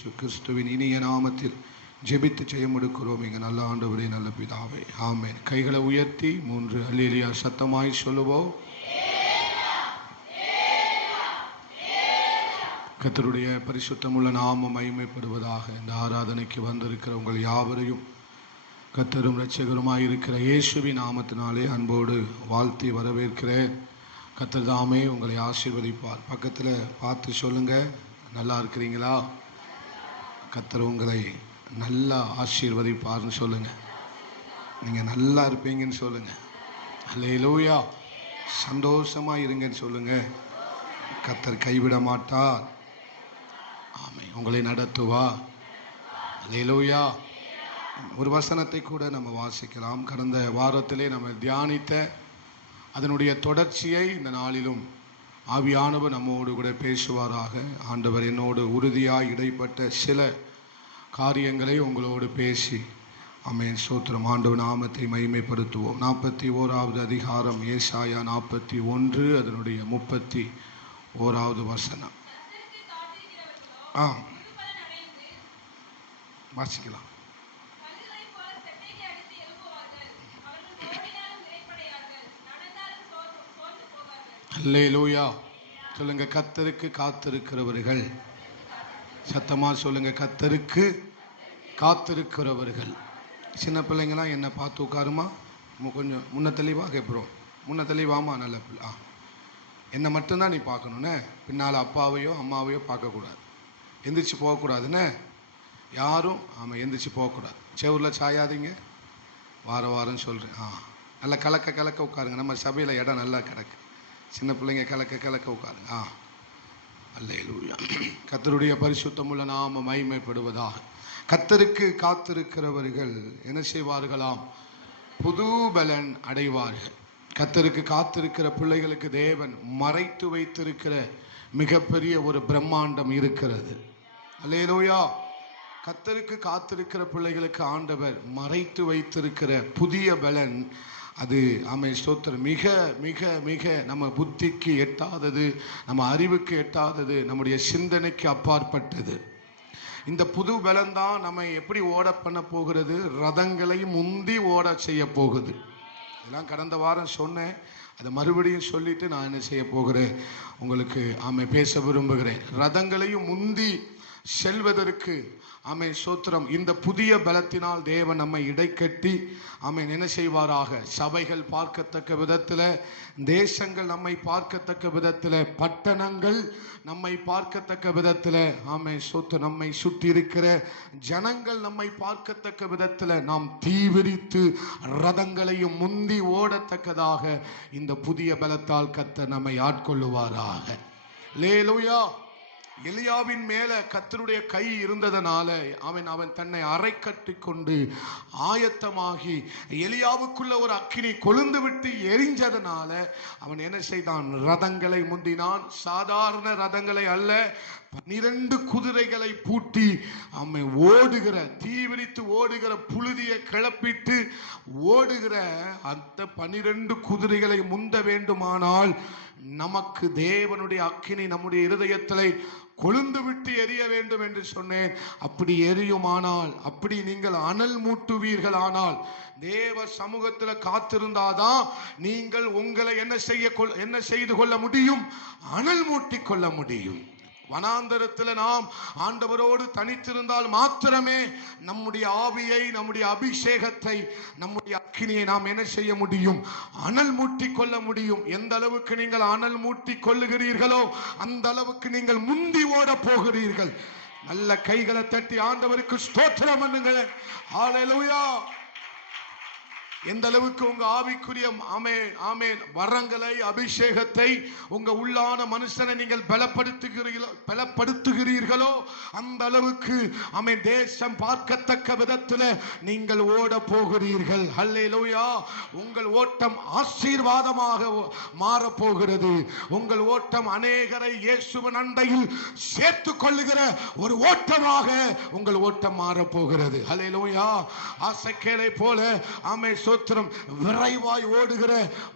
இயேசு கிறிஸ்துவின் இனிய நாமத்தில் ஜெபித்து ஜெயமெடுக்கிறோம் எங்கள் நல்ல ஆண்டவரே, நல்ல பிதாவே, ஆமென். கைகளை உயர்த்தி 3 அல்லேலூயா சத்தமாய் சொல்லுவோம். கர்த்தருடைய பரிசுத்தமுள்ள நாமம் மகிமைப்படுவதாக. இந்த ஆராதனைக்கு வந்திருக்கிற உங்கள் யாவரையும் கர்த்தரும் இரட்சகருமாய் இருக்கிற இயேசுவின் நாமத்தினாலே அன்போடு வாழ்த்தி வரவேற்கிறேன். கர்த்தர் தாமே உங்களை ஆசீர்வதிப்பார். பக்கத்தில் பார்த்து சொல்லுங்க, நல்லா இருக்கிறீங்களா? கர்த்தர் உங்களை நல்லா ஆசீர்வதிப்பார்னு சொல்லுங்க. நீங்கள் நல்லா இருப்பீங்கன்னு சொல்லுங்க. அல்லேலூயா. சந்தோஷமாக இருங்கன்னு சொல்லுங்க. கர்த்தர் கைவிட மாட்டார். ஆமென். உங்களை நடத்துவார். அல்லேலூயா. ஒரு வசனத்தை கூட நம்ம வாசிக்கலாம். கடந்த வாரத்திலே நம்ம தியானித்த அதனுடைய தொடர்ச்சியை இந்த நாளிலும் ஆவியானவர் நம்மோடு கூட பேசுவாராக. ஆண்டவர் என்னோடு உறுதியாய் இடைப்பட்ட சில காரியங்களை உங்களோடு பேசி ஆமென் ஸ்தோத்திரம். ஆண்டவர் நாமத்தை மகிமைப்படுத்துவோம். 41வது அதிகாரம் ஏசாயா 41 அதனுடைய 31வது வசனம். வாசிக்கலாம். அல்லேலூயா. சொல்லுங்க, கர்த்தருக்கு காத்திருக்கிறவர்கள். சத்தமா சொல்லுங்க, கர்த்தருக்கு காத்திருக்கிறவர்கள். சின்ன பிள்ளைங்களாம் என்ன பார்த்து உட்காருமா, கொஞ்சம் முன்ன தெளிவாக கேட்போம். முன்ன தெளிவாமா, நல்ல பிள்ளை. என்னை மட்டும்தான் நீ பார்க்கணுண்ணே, பின்னால் அப்பாவையோ அம்மாவையோ பார்க்கக்கூடாது. எந்திரிச்சு போகக்கூடாதுண்ணே, யாரும். ஆமாம், எந்திரிச்சு போகக்கூடாது. செவரில் சாயாதீங்க. வாரம் சொல்கிறேன். நல்லா கலக்க உட்காருங்க. நம்ம சபையில் இடம் நல்லா கிடக்கு. சின்ன பிள்ளைங்க கலக்க உட்காருங்க. அல்லேலூயா. கர்த்தருடைய பரிசுத்தமுள்ள நாமம் மகிமைப்படுவதாக. கர்த்தருக்கு காத்திருக்கிறவர்கள் என்ன செய்வார்களாம்? புது பலன் அடைவார்கள். கர்த்தருக்கு காத்திருக்கிற பிள்ளைகளுக்கு தேவன் மறைத்து வைத்திருக்கிற மிகப்பெரிய ஒரு பிரம்மாண்டம் இருக்கிறது. அல்லேலூயா. கர்த்தருக்கு காத்திருக்கிற பிள்ளைகளுக்கு ஆண்டவர் மறைத்து வைத்திருக்கிற புதிய பலன், அது ஆமென் ஸ்தோத்திரம், மிக மிக மிக நம்ம புத்திக்கு எட்டாதது, நம்ம அறிவுக்கு எட்டாதது, நம்முடைய சிந்தனைக்கு அப்பாற்பட்டது. இந்த புது பலன் தான் நம்ம எப்படி ஓட பண்ண போகிறது? ரதங்களை முந்தி ஓட செய்ய போகுது. இதெல்லாம் கடந்த வாரம் சொன்னேன். அதை மறுபடியும் சொல்லிட்டு நான் என்ன செய்ய போகிறேன் உங்களுக்கு பேச விரும்புகிறேன். ரதங்களையும் முந்தி செல்வதற்கு ஆமென் ஸ்தோத்திரம் இந்த புதிய பலத்தினால் தேவன் நம்மை இடைக்கட்டி ஆமென் என்ன செய்வாராக? சபைகள் பார்க்கத்தக்க விதத்தில், தேசங்கள் நம்மை பார்க்கத்தக்க விதத்தில், பட்டணங்கள் நம்மை பார்க்கத்தக்க விதத்தில், ஆமென் ஸ்தோத்திரம் நம்மை சுற்றி இருக்கிற ஜனங்கள் நம்மை பார்க்கத்தக்க விதத்தில் நாம் தீவிரித்து ரதங்களையும் முந்தி ஓடத்தக்கதாக இந்த புதிய பலத்தால் கர்த்தர் நம்மை ஆட்கொள்ளுவாராக. அல்லேலூயா. எலியாவின் மேல கர்த்தருடைய கை இருந்ததனால அவன் தன்னை அரை கட்டி கொண்டு ஆயத்தமாகி எலியாவுக்குள்ள ஒரு அக்கினி கொழுந்து விட்டு எரிஞ்சதனால அவன் என்ன செய்தான்? ரதங்களை முந்தினான். சாதாரண ரதங்களை அல்ல, 12 குதிரைகளை பூட்டி ஓடுகிற, தீவிரித்து ஓடுகிற, புழுதியை கிளப்பிட்டு ஓடுகிற அந்த 12 குதிரைகளை முந்த வேண்டுமானால் நமக்கு தேவனுடைய அக்கினி நம்முடைய இருதயத்திலே கொழுந்து விட்டு எரிய வேண்டும் என்று சொன்னேன். அப்படி எரியுமானால், அப்படி நீங்கள் அனல் மூட்டுவீர்கள் ஆனால், தேவ சமூகத்தில் காத்திருந்தாதான் நீங்கள் உங்களை என்ன செய்து கொள்ள முடியும்? அனல் மூட்டி கொள்ள முடியும். வனாந்தரத்தில் நாம் ஆண்டவரோடு தனித்திருந்தால் மாத்திரமே நம்முடைய ஆவியை, நம்முடைய அபிஷேகத்தை, நம்முடைய அக்கினியை நாம் என்ன செய்ய முடியும்? அனல் மூட்டி கொள்ள முடியும். எந்த அளவுக்கு நீங்கள் அனல் மூட்டி கொள்ளுகிறீர்களோ அந்த அளவுக்கு நீங்கள் முந்தி ஓட போகிறீர்கள். நல்ல கைகளை தட்டி ஆண்டவருக்கு ஸ்தோத்திரம் பண்ணுங்கள். ஹல்லேலூயா. எந்த அளவுக்கு உங்க ஆவிக்குரிய வரங்களை, அபிஷேகத்தை, உங்க உள்ளான மனுஷனை நீங்கள் பலப்படுத்துகிறீர்களோ அந்த அளவுக்கு தேசம் பார்க்கத்தக்க விதத்தில் நீங்கள் ஓட போகிறீர்கள். அல்லேலூயா. உங்கள் ஓட்டம் ஆசீர்வாதமாக மாற போகிறது. உங்கள் ஓட்டம் அநேகரை இயேசுவின் அண்டையில் சேர்த்து கொள்ளுகிற ஒரு ஓட்டமாக உங்கள் ஓட்டம் மாற போகிறது. அல்லேலூயா. ஆசைக்கேலை போல ஸ்தோத்திரம் விரைவாய் ஓடுகிற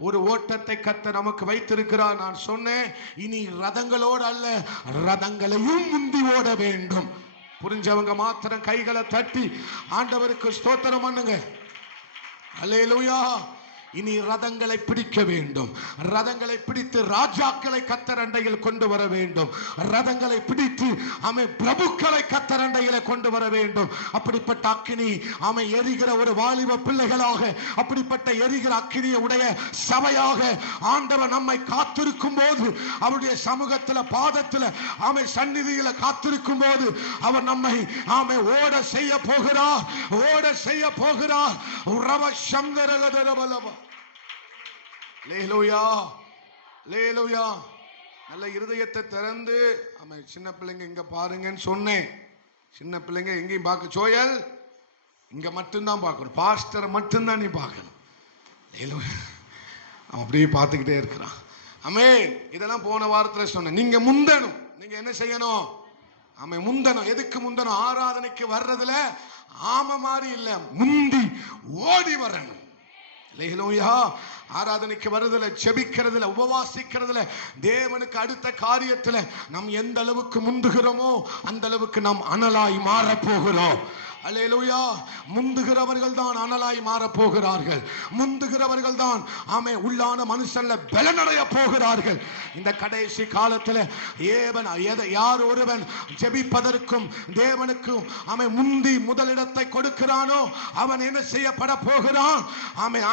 ஒரு ஓட்டத்தை கர்த்தர் நமக்கு வைத்திருக்கிறார். நான் சொன்னேன், இனி ரதங்களோடு அல்ல, ரதங்களையும் முந்தி ஓட வேண்டும். புரிஞ்சவங்க மாத்திரம் கைகளை தட்டி ஆண்டவருக்கு ஸ்தோத்திரம் பண்ணுங்க. அல்லேலூயா. இனி ரதங்களை பிடிக்க வேண்டும். ரதங்களை பிடித்து ராஜாக்களை கத்தரண்டையில் கொண்டு வர வேண்டும். ரதங்களை பிடித்து பிரபுக்களை கத்தரண்டையில கொண்டு வர வேண்டும். அப்படிப்பட்ட அக்கினி எரிகிற ஒரு வாலிப பிள்ளைகளாக, அப்படிப்பட்ட எரிகிற அக்கினியை உடைய சபையாக ஆண்டவர் நம்மை காத்திருக்கும் போது, அவருடைய சமூகத்தில் பாதத்தில் சந்நிதியில காத்திருக்கும் போது அவர் நம்மை ஓட செய்ய போகிறார், ஓட செய்ய போகிறார். லேலூயா, லேலூயா. நல்ல இருதயத்தை திறந்து சின்ன பிள்ளைங்க இங்க பாருங்கன்னு சொன்னேன். சின்ன பிள்ளைங்க எங்கேயும் பார்க்க சோயல் இங்க மட்டும்தான் பார்க்கணும். பாஸ்டரை மட்டும்தான் நீ பார்க்கணும். லேலூயா. அவன் அப்படியே பார்த்துக்கிட்டே இருக்கிறான். இதெல்லாம் போன வாரத்தில் சொன்னேன். நீங்க முந்தணும். நீங்க என்ன செய்யணும்? முந்தணும். எதுக்கு முந்தணும்? ஆராதனைக்கு வர்றதுல மாதிரி இல்ல, முந்தி ஓடி வரணும். ஆராதனைக்கு வருதுல, ஜெபிக்கிறதுல, உபவாசிக்கிறதுல, தேவனுக்கு அடுத்த காரியத்துல நாம் எந்த அளவுக்கு முந்துகிறோமோ அந்த அளவுக்கு நாம் அனலாய் மாற போகிறோம். அல்லேலூயா. முந்துகிறவர்கள் தான் அனலாய் மாற போகிறார்கள். முந்துகிறவர்கள் தான் உள்ளான மனுஷன்ல பலனடைய போகிறார்கள். இந்த கடைசி காலத்துல யார் ஒருவன் ஜெபிப்பதற்கும் தேவனுக்கும் முந்தி முதலிடத்தை கொடுக்கிறானோ அவன் என்ன செய்யப்பட போகிறான்?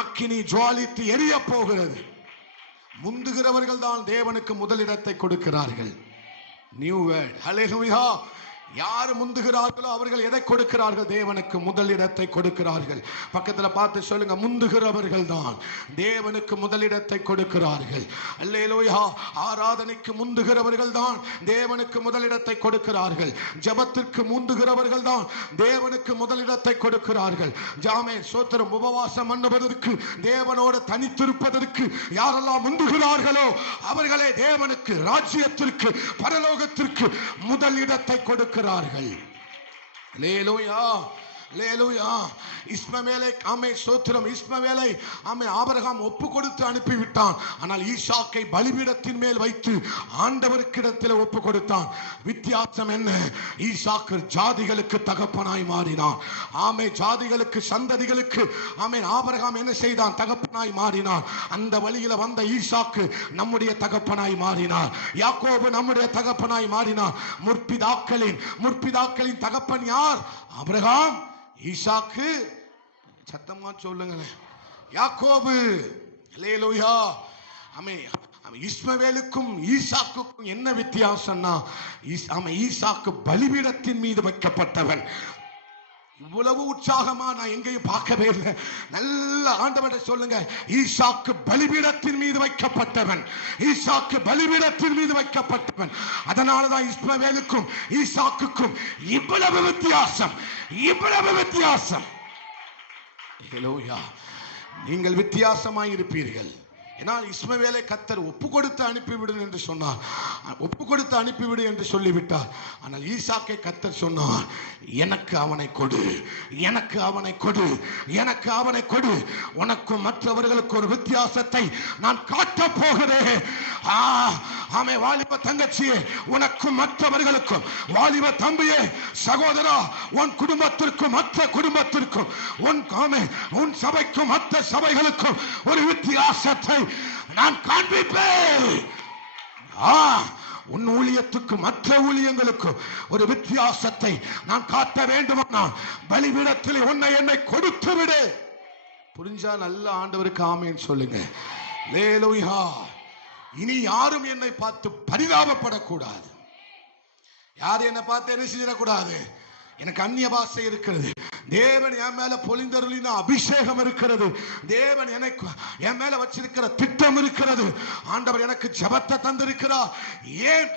அக்கினி ஜுவாலித்து எரிய போகிறது. முந்துகிறவர்கள் தான் தேவனுக்கு முதலிடத்தை கொடுக்கிறார்கள். New word. அல்லேலூயா. யார் முந்துகிறார்களோ அவர்கள் எதை கொடுக்கிறார்கள்? தேவனுக்கு முதலிடத்தை கொடுக்கிறார்கள். பக்கத்துல பார்த்து சொல்லுங்க, முந்துகிறவர்கள் தான் தேவனுக்கு முதலிடத்தை கொடுக்கிறார்கள். அல்லேலூயா. ஆராதனைக்கு முந்துகிறவர்கள் தான் தேவனுக்கு முதலிடத்தை கொடுக்கிறார்கள். ஜெபத்திற்கு முந்துகிறவர்கள் தான் தேவனுக்கு முதலிடத்தை கொடுக்கிறார்கள். ஜாமே சோத்திரம். உபவாசம் பண்ணுவதற்கு, தேவனோடு தனித்திருப்பதற்கு யாரெல்லாம் முந்துகிறார்களோ அவர்களே தேவனுக்கு, ராஜ்யத்திற்கு, பரலோகத்திற்கு முதலிடத்தை கொடுக்கிறார்கள். அல்லேலூயா, அல்லேலூயா. இஸ்மவேலை ஸ்தோத்திரம். இஸ்மவேலை ஆபிரகாம் ஒப்பு கொடுத்து அனுப்பிவிட்டான். ஆனால் ஈசாக்கை பலிபீடத்தின் மேல் வைத்து ஆண்டவருக்கிடத்தில் ஒப்பு கொடுத்தான். வித்தியாசம் என்ன? ஈசாக்கு ஜாதிகளுக்கு தகப்பனாய் மாறினான். ஜாதிகளுக்கு, சந்ததிகளுக்கு ஆபிரகாம் என்ன செய்தான்? தகப்பனாய் மாறினான். அந்த வழியில வந்த ஈசாக்கு நம்முடைய தகப்பனாய் மாறினார். யாக்கோபு நம்முடைய தகப்பனாய் மாறினார். முற்பிதாக்களின் தகப்பன் யார்? ஆபிரகாம், ஈசாக்கு. சத்தமா சொல்லுங்களேன். யாக்கோபு. அல்லேலூயா. இஸ்மவேலுக்கும் ஈசாக்குக்கும் என்ன வித்தியாசம்னா, ஈசாக்கு பலிபீடத்தின் மீது வைக்கப்பட்டவன். இவ்வளவு உற்சாகமா நான் எங்கேயும் பார்க்கவே இல்லை. நல்ல ஆண்டவரை சொல்லுங்க, ஈசாக்கு பலிபீடத்தின் மீது வைக்கப்பட்டவன். ஈசாக்கு பலிபீடத்தின் மீது வைக்கப்பட்டவன். அதனாலதான் இஸ்மவேலுக்கும் ஈசாக்குக்கும் இவ்வளவு வித்தியாசம், இவ்வளவு வித்தியாசம். நீங்கள் வித்தியாசமாய் இருப்பீர்கள். ஏனால் இஸ்மவேலை கர்த்தர் ஒப்பு கொடுத்து அனுப்பிவிடு என்று சொன்னார். ஒப்பு கொடுத்து அனுப்பிவிடு என்று சொல்லிவிட்டார். ஆனால் ஈசாக்கை கர்த்தர் சொன்னார், எனக்கு அவனை கொடு, எனக்கு அவனை கொடு, எனக்கு அவனை கொடு. உனக்கும் மற்றவர்களுக்கு ஒரு வித்தியாசத்தை நான் காட்டப் போகிறேன். வாலிப தங்கச்சியே, உனக்கும் மற்றவர்களுக்கும், வாலிப தம்பியே, சகோதரா, உன் குடும்பத்திற்கும் மற்ற குடும்பத்திற்கும், உன் சபைக்கும் மற்ற சபைகளுக்கும் ஒரு வித்தியாசத்தை நான் காண்பிப்பேன். உன் ஊழியத்துக்கு மற்ற ஊழியங்களுக்கும் ஒரு வித்தியாசத்தை நான் காட்ட வேண்டுமானால் பலிபீடத்தில் உன்னை என்னை கொடுத்து விடு. புரிஞ்சா நல்ல ஆண்டவருக்கு ஆமென் சொல்லுங்க. அல்லேலூயா. இனி யாரும் என்னை பார்த்து பரிதாபப்படக்கூடாது. யாரும் என்னை பார்த்து என்ன செய்யக்கூடாது? எனக்கு அந்நிய பாஷை இருக்கிறது, தேவன் என் மேல பொழிந்தருளின அபிஷேகம் இருக்கிறது, தேவன் எனக்கு என் மேல வச்சிருக்கிற திட்டம் இருக்கிறது, ஆண்டவர் எனக்கு ஜெபத்தை தந்திருக்கிறார். ஏன்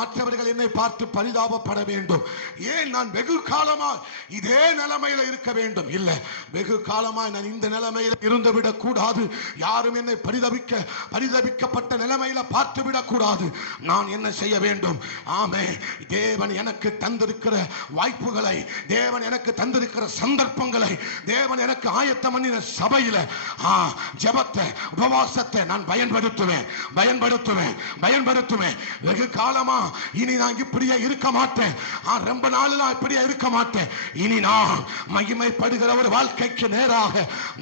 மற்றவர்கள் என்னை பார்த்து பரிதாபப்பட வேண்டும்? ஏன் நான் வெகு காலமா இதே நிலைமையில இருக்க வேண்டும்? இல்லை, வெகு காலமா நான் இந்த நிலைமையில இருந்து விடக் கூடாது. யாரும் என்னை பரிதபிக்கப்பட்ட நிலைமையில பார்த்து விடக் கூடாது. நான் என்ன செய்ய வேண்டும்? தேவன் எனக்கு தந்திருக்கிற வாய்ப்புகளை, தேவன் எனக்கு தந்திருக்கிற சந்தர்ப்பங்களை தேவன் எனக்கு ஆயத்தம் பண்ணின சபையில ஜெபத்தை உபவாசத்தை நான் பயன்படுத்துவேன். வெகு காலமா இனி நான் இப்படியே இருக்க மாட்டேன். ரொம்ப நாள் நான் இப்படியே இருக்க மாட்டேன். இனி நான் மகிமைப்படுகிற ஒரு வாழ்க்கைக்கு நேராக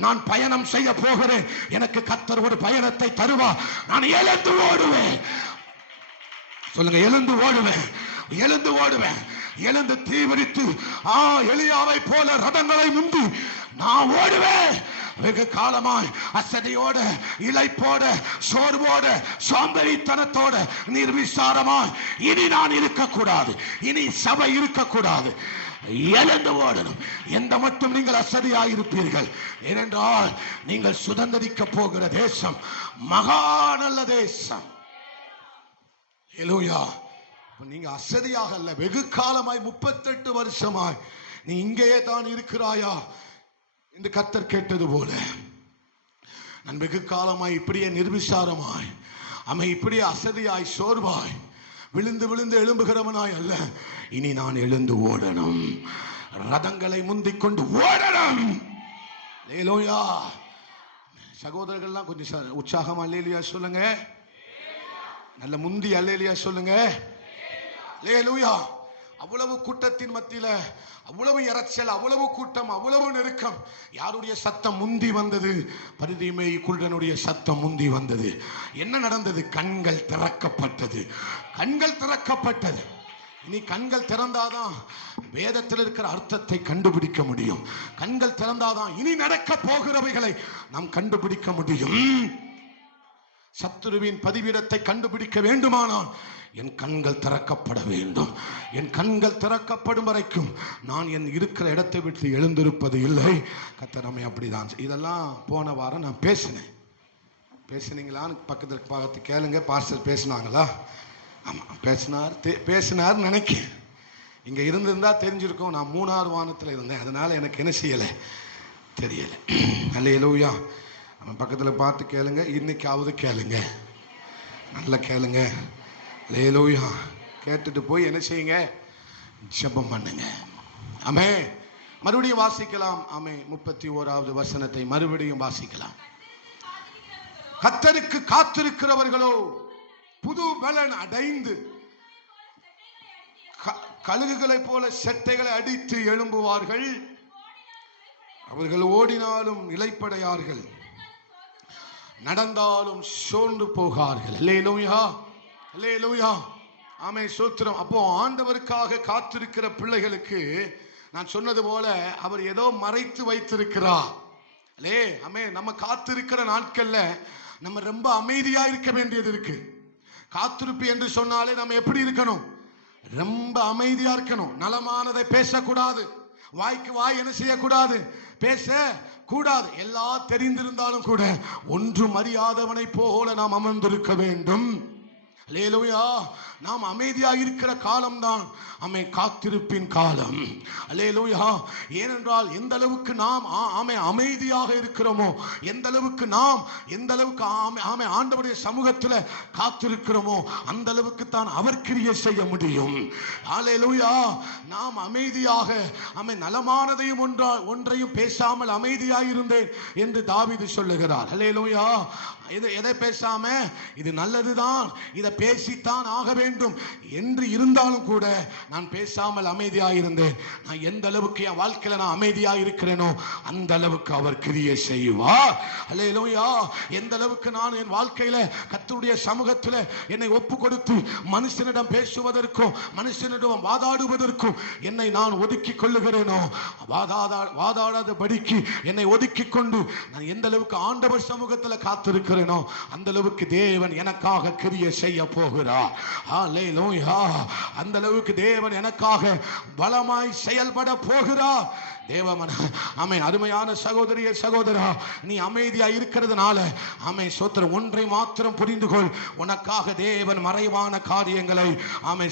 நான் பயணம் செய்ய போகிறேன். எனக்கு கர்த்தர் ஒரு பயணத்தை தருவார். நான் எழுந்து ஓடுவேன். சொல்லுங்க, எழுந்து ஓடுவேன். எழுந்து தீவிரித்து எலியாவை போல ரதங்களை முந்தி நான் ஓடுவேன். வெகு காலமாய் அசதியோட, இளைப்போட, சோர்வோட, சோம்பேறித்தனத்தோட, நிர்விசாரமாய் இனி நான் இருக்கக்கூடாது. இனி சபை இருக்கக்கூடாது. எழுந்து ஓடணும். எந்த மட்டும் நீங்கள் அசதியாயிருப்பீர்கள். ஏனென்றால் நீங்கள் சுதந்திரிக்க போகிற தேசம் மகா நல்ல தேசம். ஹல்லேலூயா. நீங்க அசதியாக அல்ல, வெகு காலமாய் 38 வருஷமாய் நீ இங்கேயே தான் இருக்கிறாயா என்று கர்த்தர் கேட்டது போல, நான் வெகு காலமாய் இப்படியே நிர்விசாரமாய் இப்படியே அசதியாய் சோர்வாய் விழுந்து எழும்புகிறவனாய் அல்ல. இனி நான் எழுந்து ஓடணும். ரதங்களை முந்திக் கொண்டு ஓடணும். ஹல்லேலூயா. சகோதரர்கள்லாம் கொஞ்சம் உற்சாகமா அல்லேலூயா சொல்லுங்க. நல்ல முந்தி அல்லேலூயா சொல்லுங்க. ஹல்லேலூயா. அவ்வளவு கூட்டத்தின் மத்தியில, அவ்வளவு இரைச்சல், அவ்வளவு கூட்டம், அவ்வளவு நெருக்கம், யாருடைய சத்தம் முந்தி வந்தது? பரிதிமை குருடனுடைய சத்தம் முந்தி வந்தது. என்ன நடந்தது? கண்கள் திறக்கப்பட்டது. இனி கண்கள் திறந்தாதான் வேதத்தில் இருக்கிற அர்த்தத்தை கண்டுபிடிக்க முடியும். கண்கள் திறந்தாதான் இனி நடக்க போகிறவைகளை நாம் கண்டுபிடிக்க முடியும். சத்துருவின் பதிவிடத்தை கண்டுபிடிக்க வேண்டுமானால் என் கண்கள் திறக்கப்பட வேண்டும். என் கண்கள் திறக்கப்படும் வரைக்கும் நான் என் இருக்கிற இடத்தை விட்டு எழுந்திருப்பது இல்லை. கர்த்தர் நம்மை அப்படிதான். இதெல்லாம் போன வாரம் நான் பேசினீங்களான்னு பக்கத்து கேளுங்க. பாஸ்டர் பேசினாங்களா? ஆமாம், பேசினார் நினைக்கிறேன். இங்கே இருந்திருந்தா தெரிஞ்சிருக்கும். நான் 3ஆவது வானத்தில் இருந்தேன். அதனால எனக்கு என்ன செய்யலை, தெரியலை. ஹல்லேலூயா. நம்ம பக்கத்தில் பார்த்து கேளுங்க. இன்னைக்காவது கேளுங்க, நல்லா கேளுங்க. ஹல்லேலூயா. கேட்டுட்டு போய் என்ன செய்யுங்க? ஜெபம் பண்ணுங்க. ஆமே. மறுபடியும் வாசிக்கலாம். ஆமே. 31வது வசனத்தை மறுபடியும் வாசிக்கலாம். கர்த்தருக்கு காத்திருக்கிறவர்களோ புது பலன் அடைந்து கழுகுகளை போல செட்டைகளை அடித்து எழும்புவார்கள். அவர்கள் ஓடினாலும் இளைப்படையார்கள், நடந்தாலும் சோர்ந்து போகார்கள். அல்லேலூயா, அல்லேலூயா. ஆமே, ஸ்தோத்திரம். அப்போ ஆண்டவருக்காக காத்திருக்கிற பிள்ளைகளுக்கு நான் சொன்னது போல அவர் ஏதோ மறைத்து வைத்திருக்கிறார். அல்லே ஆமே. நம்ம காத்திருக்கிற நாட்கள்ல நம்ம ரொம்ப அமைதியா இருக்க வேண்டியது இருக்கு. காத்திருப்பு என்று சொன்னாலே நம்ம எப்படி இருக்கணும்? ரொம்ப அமைதியா இருக்கணும். நலமானதை பேசக்கூடாது. வாய்க்கு வாய் என்ன செய்யக்கூடாது? பேச கூடாது. எல்லாம் தெரிந்திருந்தாலும் கூட ஒன்றும் அறியாதவனை போல நாம் அமர்ந்திருக்க வேண்டும். அல்லேலூயா. நாம் அமைதியா இருக்கிற காலம்தான் காத்திருப்பின் காலம். அல்லேலூயா. ஏனென்றால் எந்த அளவுக்கு நாம் அமைதியாக இருக்கிறோமோ, எந்த அளவுக்கு ஆண்டவருடைய சமூகத்தில் காத்திருக்கிறோமோ, அந்த அளவுக்கு தான் அவர் கிரியை செய்ய முடியும். அல்லேலூயா. நாம் அமைதியாக நலமானதையும் ஒன்றையும் பேசாமல் அமைதியாக இருந்தேன் என்று தாவீது சொல்லுகிறார். அல்லேலூயா. எதை பேசாம, இது நல்லதுதான், இதை பேசித்தான் ஆக வேண்டும் என்று இருந்தாலும் கூட நான் பேசாமல் அமைதியாக இருந்தேன். நான் எந்த அளவுக்கு என் வாழ்க்கையில நான் அமைதியாக இருக்கிறேனோ அந்த அளவுக்கு அவர் கிரியை செய்வார். அல்லேலூயா. எந்த அளவுக்கு நான் என் வாழ்க்கையில கர்த்தருடைய சமூகத்தில் என்னை ஒப்பு கொடுத்து மனுஷனிடம் பேசுவதற்கும் மனுஷனிடம் வாதாடுவதற்கும் என்னை நான் ஒதுக்கி கொள்ளுகிறேனோ, வாதாடாதபடிக்கு என்னை ஒதுக்கி கொண்டு நான் எந்த அளவுக்கு ஆண்டவர் சமூகத்தில் காத்திருக்கிறேன் அந்த அளவுக்கு தேவன் எனக்காக கிரியை செய்ய போகிறார். ஹல்லேலூயா. அந்த அளவுக்கு தேவன் எனக்காக பலமாய் செயல்பட போகிறார். தேவமன அருமையான சகோதரிய சகோதரா, நீ அமைதியா இருக்கிறதுனால சோத்திரம் ஒன்றை மாத்திரம் புரிந்து கொள். உனக்காக தேவன் மறைவான காரியங்களை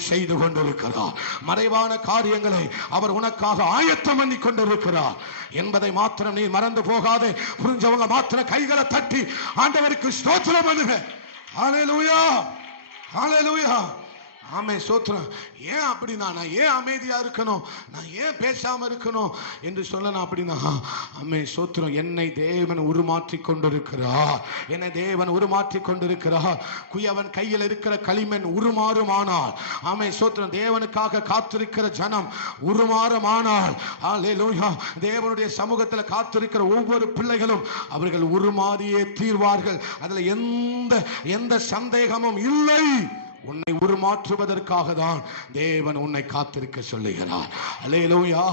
செய்து கொண்டிருக்கிறார். மறைவான காரியங்களை அவர் உனக்காக ஆயத்தம் பண்ணி கொண்டிருக்கிறார் என்பதை மாத்திரம் நீ மறந்து போகாதே. புரிஞ்சவங்க மாத்திரம் கைகளை தட்டி ஆண்டவருக்கு ஸ்தோத்திரம் பண்ணுங்க. ஹல்லேலூயா, ஹல்லேலூயா. ஆமே சோத்திரம். ஏன் அப்படின்னா, நான் ஏன் அமைதியா இருக்கணும், நான் ஏன் பேசாம இருக்கணும் என்று சொல்லணும் அப்படின்னா, ஆமே சோத்திரம், என்னை தேவன் உருமாற்றி கொண்டிருக்கிறார். என்னை தேவன் உருமாற்றி கொண்டிருக்கிறார். குயவன் கையில் இருக்கிற களிமண் உருமாறுமானால், ஆமே சோத்திரம், தேவனுக்காக காத்திருக்கிற ஜனம் உருமாறுமானால், அல்லேலூயா, தேவனுடைய சமூகத்தில் காத்திருக்கிற ஒவ்வொரு பிள்ளைகளும் அவர்கள் உருமாறியே தீர்வார்கள். அதுல எந்த சந்தேகமும் இல்லை. உன்னை உருமாற்றுவதற்காக தான் தேவன் உன்னை காத்திருக்க சொல்லுகிறார். அல்லேலூயா.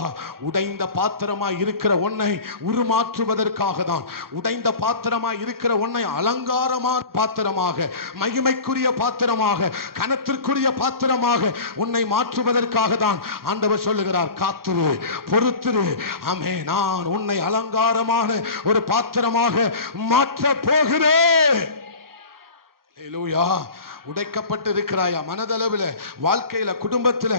உடைந்த பாத்திரமாய் இருக்கிற உன்னை உருமாற்றுவதற்காக தான், உடைந்த பாத்திரமாய் இருக்கிற உன்னை அலங்காரமான பாத்திரமாக, மகிமைக்குரிய பாத்திரமாக, கனத்திற்குரிய பாத்திரமாக உன்னை மாற்றுவதற்காக தான் ஆண்டவர் சொல்லுகிறார், காத்திரு, பொறுத்திரு. ஆமே, நான் உன்னை அலங்காரமான ஒரு பாத்திரமாக மாற்ற போகிறேன். அல்லேலூயா. உடைக்கப்பட்டு இருக்கிறாயா? மனதளவில், வாழ்க்கையில, குடும்பத்தில்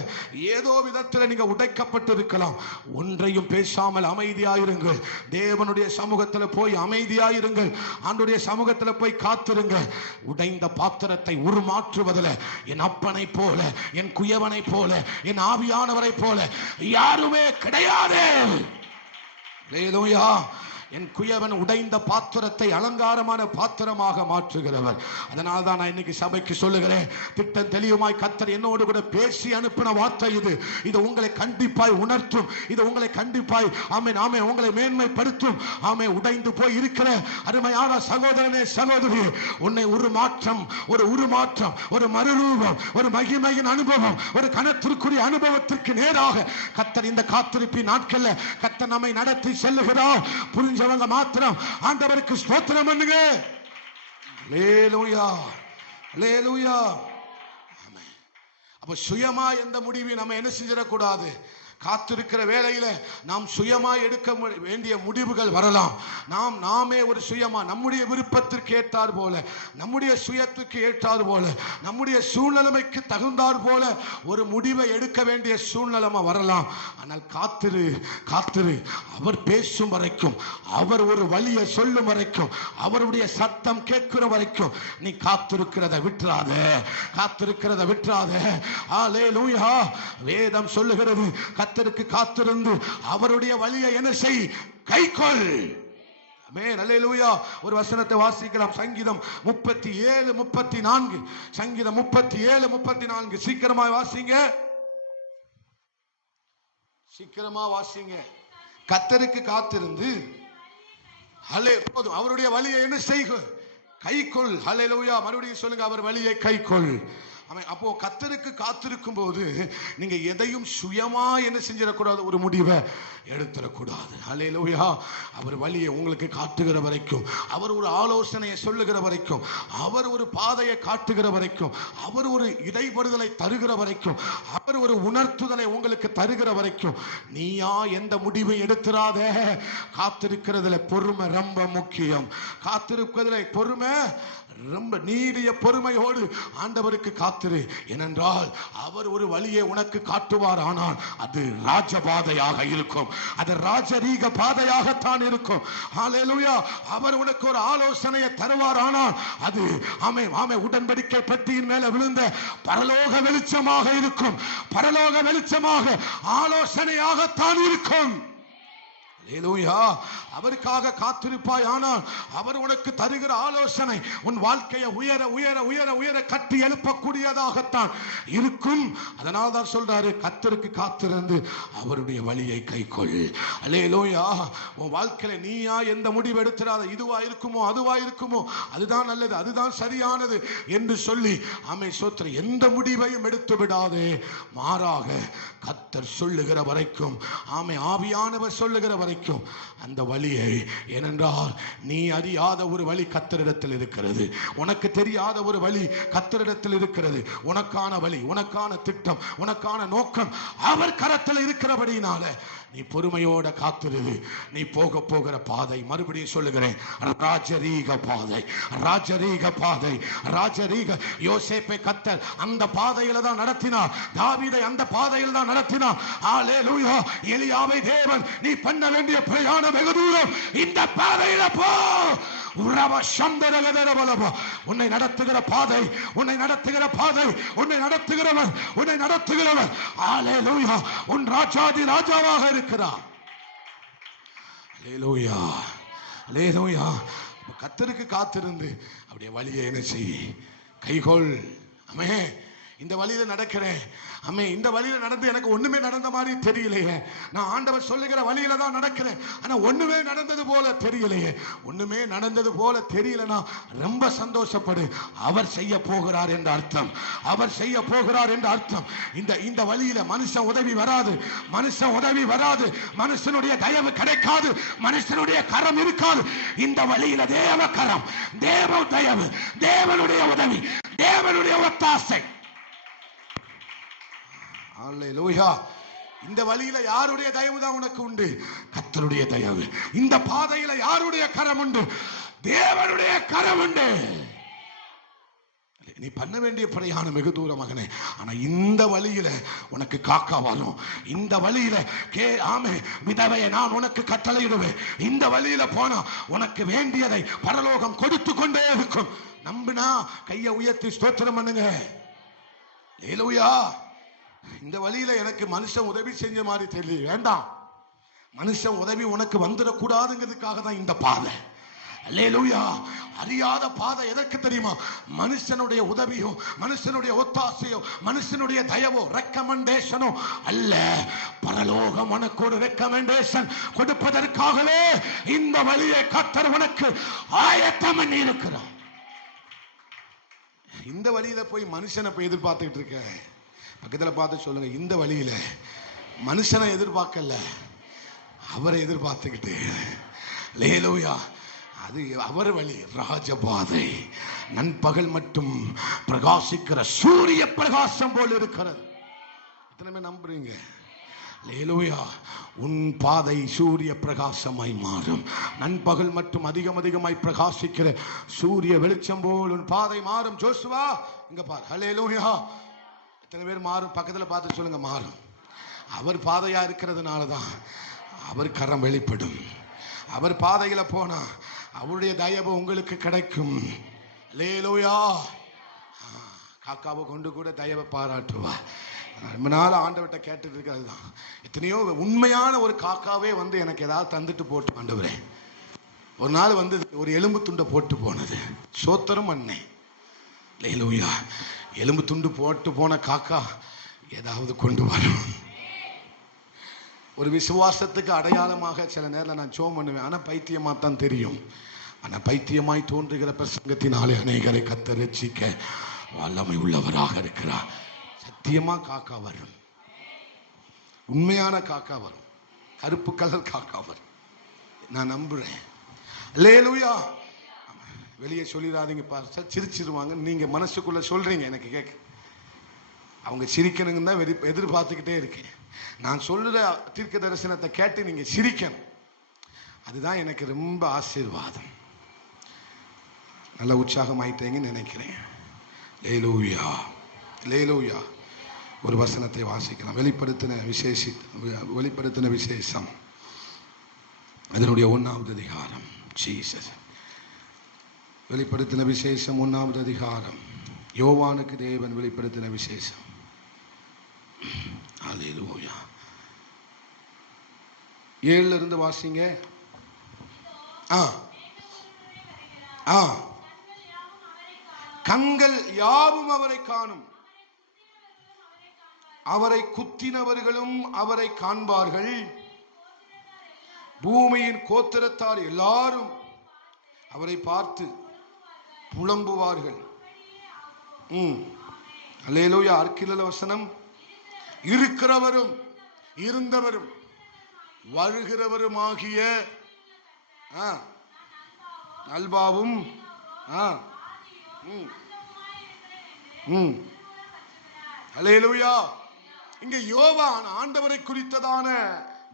ஏதோ விதத்தில் நீங்க உடைக்கப்பட்டு இருக்கலாம். ஒன்றையும் பேசாமல் அமைதியாயிருங்கள். தேவனுடைய சமூகத்தில் போய் அமைதியாயிருங்கள். ஆண்டுடைய சமூகத்தில் போய் காத்திருங்கள். உடைந்த பாத்திரத்தை உருமாற்றுவதில் என் அப்பனை போல, என் குயவனை போல, என் ஆவியானவரை போல யாருமே கிடையாது. அல்லேலூயா. என் குயவன் உடைந்த பாத்திரத்தை அலங்காரமான பாத்திரமாக மாற்றுகிறவர். அதனால தான் நான் இன்னைக்கு சபைக்கு சொல்லுகிறேன், திட்டம் தெளிவுமாய் கர்த்தர் என்னோடு கூட பேசி அனுப்பின வார்த்தை இது. இது உங்களை கண்டிப்பாய் உணர்த்தும். இது உங்களை கண்டிப்பாய் ஆமென் ஆமென் உங்களை மேன்மைப்படுத்தும். ஆமென். உடைந்து போய் இருக்கிற அருமையான சகோதரனே, சகோதரி, உன்னை ஒரு மாற்றம், ஒரு உருமாற்றம், ஒரு மறுரூபம், ஒரு மகிமையின் அனுபவம், ஒரு கனத்திற்குரிய அனுபவத்திற்கு நேராக கர்த்தர் இந்த காத்திருப்பின் நாட்கள்ல கர்த்தர் நம்மை நடத்தி செல்லுகிறார். புரிஞ்சவங்க மாத்திரம் ஆண்டவருக்கு ஸ்தோத்திரம் பண்ணுங்க. அல்லேலூயா, அல்லேலூயா. ஆமென். அப்ப சுயமா எந்த முடிவையும் நம்ம என்ன செஞ்சிடக்கூடாது. காத்திருக்கிற வேளையில நாம் சுயமா எடுக்க வேண்டிய முடிவுகள் வரலாம். நாமே ஒரு சுயமா நம்முடைய விருப்பத்திற்கு ஏற்றார் போல, நம்முடைய சுயத்துக்கு ஏற்றார் போல, நம்முடைய சூழ்நிலைமைக்கு தகுந்தார் போல ஒரு முடிவை எடுக்க வேண்டிய சூழ்நிலைமை வரலாம். ஆனால் காத்திரு, காத்திரு. அவர் பேசும் வரைக்கும், அவர் ஒரு வழியை சொல்லும் வரைக்கும், அவருடைய சத்தம் கேட்கிற வரைக்கும் நீ காத்திருக்கிறத விட்டுறாத, காத்திருக்கிறத விட்டுறாத. அல்லேலூயா. வேதம் சொல்லுகிறது, கர்த்தருக்கு காத்திருந்து அவருடைய வழியை என்ன செய், கைக்கொள். ஆமென். அல்லேலூயா. ஒரு வசனத்தை வாசிக்கலாம். சங்கீதம் 37:34. சங்கீதம் 37:34. சீக்கிரமா வாசிங்க, சீக்கிரமா வாசிங்க. கர்த்தருக்கு காத்திருந்து அவருடைய வழியை என்ன செய்க, கைக்கொள். அல்லேலூயா. மறுபடியும் சொல்லுங்க, அவர் வழியை கைக்கொள். அப்போ கர்த்தருக்கு காத்திருக்கும் போது நீங்க எதையும் சுயமா என்ன செஞ்சிடக்கூடாது, ஒரு முடிவை எடுத்துடக்கூடாது. அல்லேலூயா. அவர் வழியை உங்களுக்கு காட்டுகிற வரைக்கும், அவர் ஒரு ஆலோசனையை சொல்லுகிற வரைக்கும், அவர் ஒரு பாதையை காட்டுகிற வரைக்கும், அவர் ஒரு இடைபடுதலை தருகிற வரைக்கும், அவர் ஒரு உணர்த்துதலை உங்களுக்கு தருகிற வரைக்கும் நீயா எந்த முடிவை எடுத்துறாத. காத்திருக்கிறதுல பொறுமை ரொம்ப முக்கியம். காத்திருக்கிறதுல பொறுமை ரொம்ப நீடிய பொறுமையோடு ஆண்டவருக்கு காத்திரு. ஏனென்றால் அவர் ஒரு வழியை உனக்கு காட்டுவார். ஆனால் அது ராஜபாதையாக இருக்கும், அது ராஜரீக பாதையாகத்தான் இருக்கும். ஹல்லேலூயா. அவர் உனக்கு ஒரு ஆலோசனையை தருவார். ஆனால் அது ஆமே உடன்படிக்கை பெட்டியின் மேல விழுந்த பரலோக வெளிச்சமாக இருக்கும், பரலோக வெளிச்சமாக ஆலோசனையாகத்தான் இருக்கும். அல்லேலூயா. அவருக்காக காத்திருப்பாய். ஆனால் அவர் உனக்கு தருகிற ஆலோசனை உன் வாழ்க்கையை உயர உயர உயர உயர கட்டி எழுப்பக்கூடியதாகத்தான் இருக்கும். அதனால தான் சொல்றாரு, கர்த்தருக்கு காத்திருந்து அவருடைய வழியை கைக்கொள். அல்லேலூயா. உன் வாழ்க்கையில நீயா எந்த முடிவு எடுத்துறாத, இதுவா இருக்குமோ அதுவா இருக்குமோ, அதுதான் நல்லது, அதுதான் சரியானது என்று சொல்லி ஆமென் சோத்திரம் எந்த முடிவையும் எடுத்து விடாதே. மாறாக கர்த்தர் சொல்லுகிற வரைக்கும், ஆமென் ஆவியானவர் சொல்லுகிற வரைக்கும் அந்த வழியை, ஏனென்றால் நீ அறியாத ஒரு வழி கர்த்தரிடத்தில் இருக்கிறது, உனக்கு தெரியாத ஒரு வழி கர்த்தரிடத்தில் இருக்கிறது. உனக்கான வழி, உனக்கான திட்டம், உனக்கான நோக்கம் அவர் கரத்தில் இருக்கிறபடினால நீ பொறுமையோட காத்திரு. நீ போகிற பாதை, மறுபடியும் சொல்லுகிறேன், ராஜரீக பாதை, ராஜரீக பாதை, ராஜரீக. யோசேப்பை கர்த்தர் அந்த பாதையில தான் நடத்தினார், தாவீதை அந்த பாதையில் தான் நடத்தினார். அல்லேலூயா. எலியாவை தேவன், நீ பண்ண வேண்டிய பிரயாணம் வெகு தூரம், இந்த பாதையில போ, உன்னை நடத்துகிற பாதை, உன்னை நடத்துகிற பாதை, உன்னை நடத்துகிறவர், உன்னை நடத்துகிறவர் ஹல்லேலூயா உன் ராஜாதி ராஜாவாக இருக்கிறார். ஹல்லேலூயா ஹல்லேலூயா. கர்த்தருக்கு காத்திருந்து அப்படியே வழியை என்ன செய், கைகொள். ஆமென். இந்த வழியில நடக்கிறேன், அம்மே இந்த வழியில நடந்து எனக்கு ஒண்ணுமே நடந்த மாதிரி தெரியலையே. நான் ஆண்டவர் சொல்லுகிற வழியில தான் நடக்கிறேன், ஆனா ஒண்ணுமே நடந்தது போல தெரியலையே. ஒண்ணுமே நடந்தது போல தெரியலனா ரொம்ப சந்தோஷப்படு. அவர் செய்ய போகிறார் என்ற அர்த்தம், அவர் செய்ய போகிறார் என்ற அர்த்தம். இந்த வழியில மனுஷன் உதவி வராது, மனுஷன் உதவி வராது, மனுஷனுடைய தயவு கிடைக்காது, மனுஷனுடைய கரம் இருக்காது. இந்த வழியில தேவ கரம், தேவ தயவு, தேவனுடைய உதவி, தேவனுடைய ஒத்தாசை. ஹல்லேலூயா. இந்த வழியில யாருடைய தயவு தான் உனக்கு உண்டு? கர்த்தருடைய தயவு. இந்த பாதையில யாருடைய கரம் உண்டு? தேவனுடைய கரம் உண்டு. நீ பண்ண வேண்டிய பிரயாணம் வெகு தூரம் மகனே, ஆனா இந்த வழியில உனக்கு காக்கா வரும். இந்த வழியில ஆமே விதவையை நான் உனக்கு கட்டளையிடுவேன். இந்த வழியில போனா உனக்கு வேண்டியதை பரலோகம் கொடுத்து கொண்டே இருக்கும். நம்பினா கையை உயர்த்தி ஸ்தோத்திரம் பண்ணுங்க. ஹல்லேலூயா. இந்த வழியில எனக்கு மனுஷன் உதவி செஞ்ச மாதிரி தெரியல, வேண்டாம். மனுஷன் உதவி உனக்கு வந்துடக்கூடாதுங்கிறதுக்காக தான் இந்த பாதை. அல்லேலூயா. அறியாத பாதை எதற்கு தெரியுமா? மனுஷனுடைய உதவியோ, மனுஷனுடைய ஒத்தாசையோ, மனுஷனுடைய தயவோ, ரெக்கமெண்டேஷனோ அல்ல. பரலோகம் உனக்கு ஒரு ரெக்கமெண்டேஷன் கொடுப்பதற்காகவே இந்த வழியை கர்த்தர் உனக்கு ஆயத்தம் பண்ணி இருக்கிறார். இந்த வழியில போய் மனுஷனை போய் எதிர்பார்த்துக்கிட்டு இருக்க, பக்கத்துல பார்த்து சொல்லுங்க, இந்த வழியில மனுஷனை எதிர்பார்க்கல, அவரை எதிர்பார்த்துக்கிட்டு. அல்லேலூயா. அது அவர் வழி, ராஜபாதை. நண்பகல் மட்டும் பிரகாசிக்கிற சூரிய பிரகாசம் போல் இருக்கிறது. எத்தனை பேர் நம்புறீங்க? அல்லேலூயா. உன் பாதை சூரிய பிரகாசமாய் மாறும். நண்பகல் மட்டும் அதிகமாய் பிரகாசிக்கிற சூரிய வெளிச்சம் போல் உன் பாதை மாறும். ஜோசுவா இங்க பார். அல்லேலூயா. எத்தனை பேர் மாறும்? பக்கத்துல பார்த்து சொல்லுங்க, மாறும். அவர் பாதையா இருக்கிறதுனாலதான் அவர் கரம் வெளிப்படும். அவர் பாதையில போனா அவருடைய தயவு உங்களுக்கு கிடைக்கும். அல்லேலூயா. காக்காவை கொண்டு கூட தயவை பாராட்டுவா. ரொம்ப நாள் ஆண்டவர்கிட்ட கேட்டுட்டு இருக்கு. அதுதான் எத்தனையோ உண்மையான ஒரு காக்காவே வந்து எனக்கு ஏதாவது தந்துட்டு போட்டு ஆண்டவரே. ஒரு நாள் வந்து ஒரு எலும்பு துண்டை போட்டு போனது, சோத்திரம் அண்ணே. அல்லேலூயா. எலும்பு துண்டு போட்டு போன காக்கா ஏதாவது கொண்டு வரும். ஒரு விசுவாசத்துக்கு அடையாளமாக சில நேரம் நான் ஜெபம் பண்ணுவேன், ஆனா பைத்தியமா தான் தெரியும். ஆனா பைத்தியமாய் தோன்றுகிற பிரசங்கத்தினாலே அநேகரை கர்த்தர் ரட்சிக்க வல்லமை உள்ளவராக இருக்கிறார். சத்தியமா காக்கா வரும், உண்மையான காக்கா வரும், கருப்பு கலர் காக்கா வரும். நான் நம்புறேன். அல்லேலூயா. வெளியே சொல்லிடாதீங்க பாஸ்டர், சிரிச்சிருவாங்க. நீங்க மனசுக்குள்ள சொல்றீங்க, எனக்கு கேட்க. அவங்க சிரிக்கணுங்க தான் எதிர்பார்த்துக்கிட்டே இருக்கேன். நான் சொல்ற தீர்க்க தரிசனத்தை கேட்டு நீங்க சிரிக்கணும். அதுதான் எனக்கு ரொம்ப ஆசீர்வாதம். நல்ல உற்சாகம் ஆயிட்டேங்கன்னு நினைக்கிறேன். லேலூயா லேலூயா. ஒரு வசனத்தை வாசிக்கலாம். வெளிப்படுத்தின விசேஷம் அதனுடைய 1வது அதிகாரம். ஜீசஸ். வெளிப்படுத்தின விசேஷம் 1வது அதிகாரம். யோவானுக்கு தேவன் வெளிப்படுத்தின விசேஷம். அல்லேலூயா. 7 இருந்து வாசிங்க. கண்கள் யாவும் அவரை காணும், அவரை குத்தினவர்களும் அவரை காண்பார்கள், பூமியின் கோத்திரத்தார் எல்லாரும் அவரை பார்த்து புலம்புவார்கள். அல்லேலூயா. அர்க்கில வசனம். இருக்கிறவரும் இருந்தவரும் வருகிறவருமாகிய அல்பாவும் அல்லேலூயா. இங்க யோவான் ஆண்டவரை குறித்ததான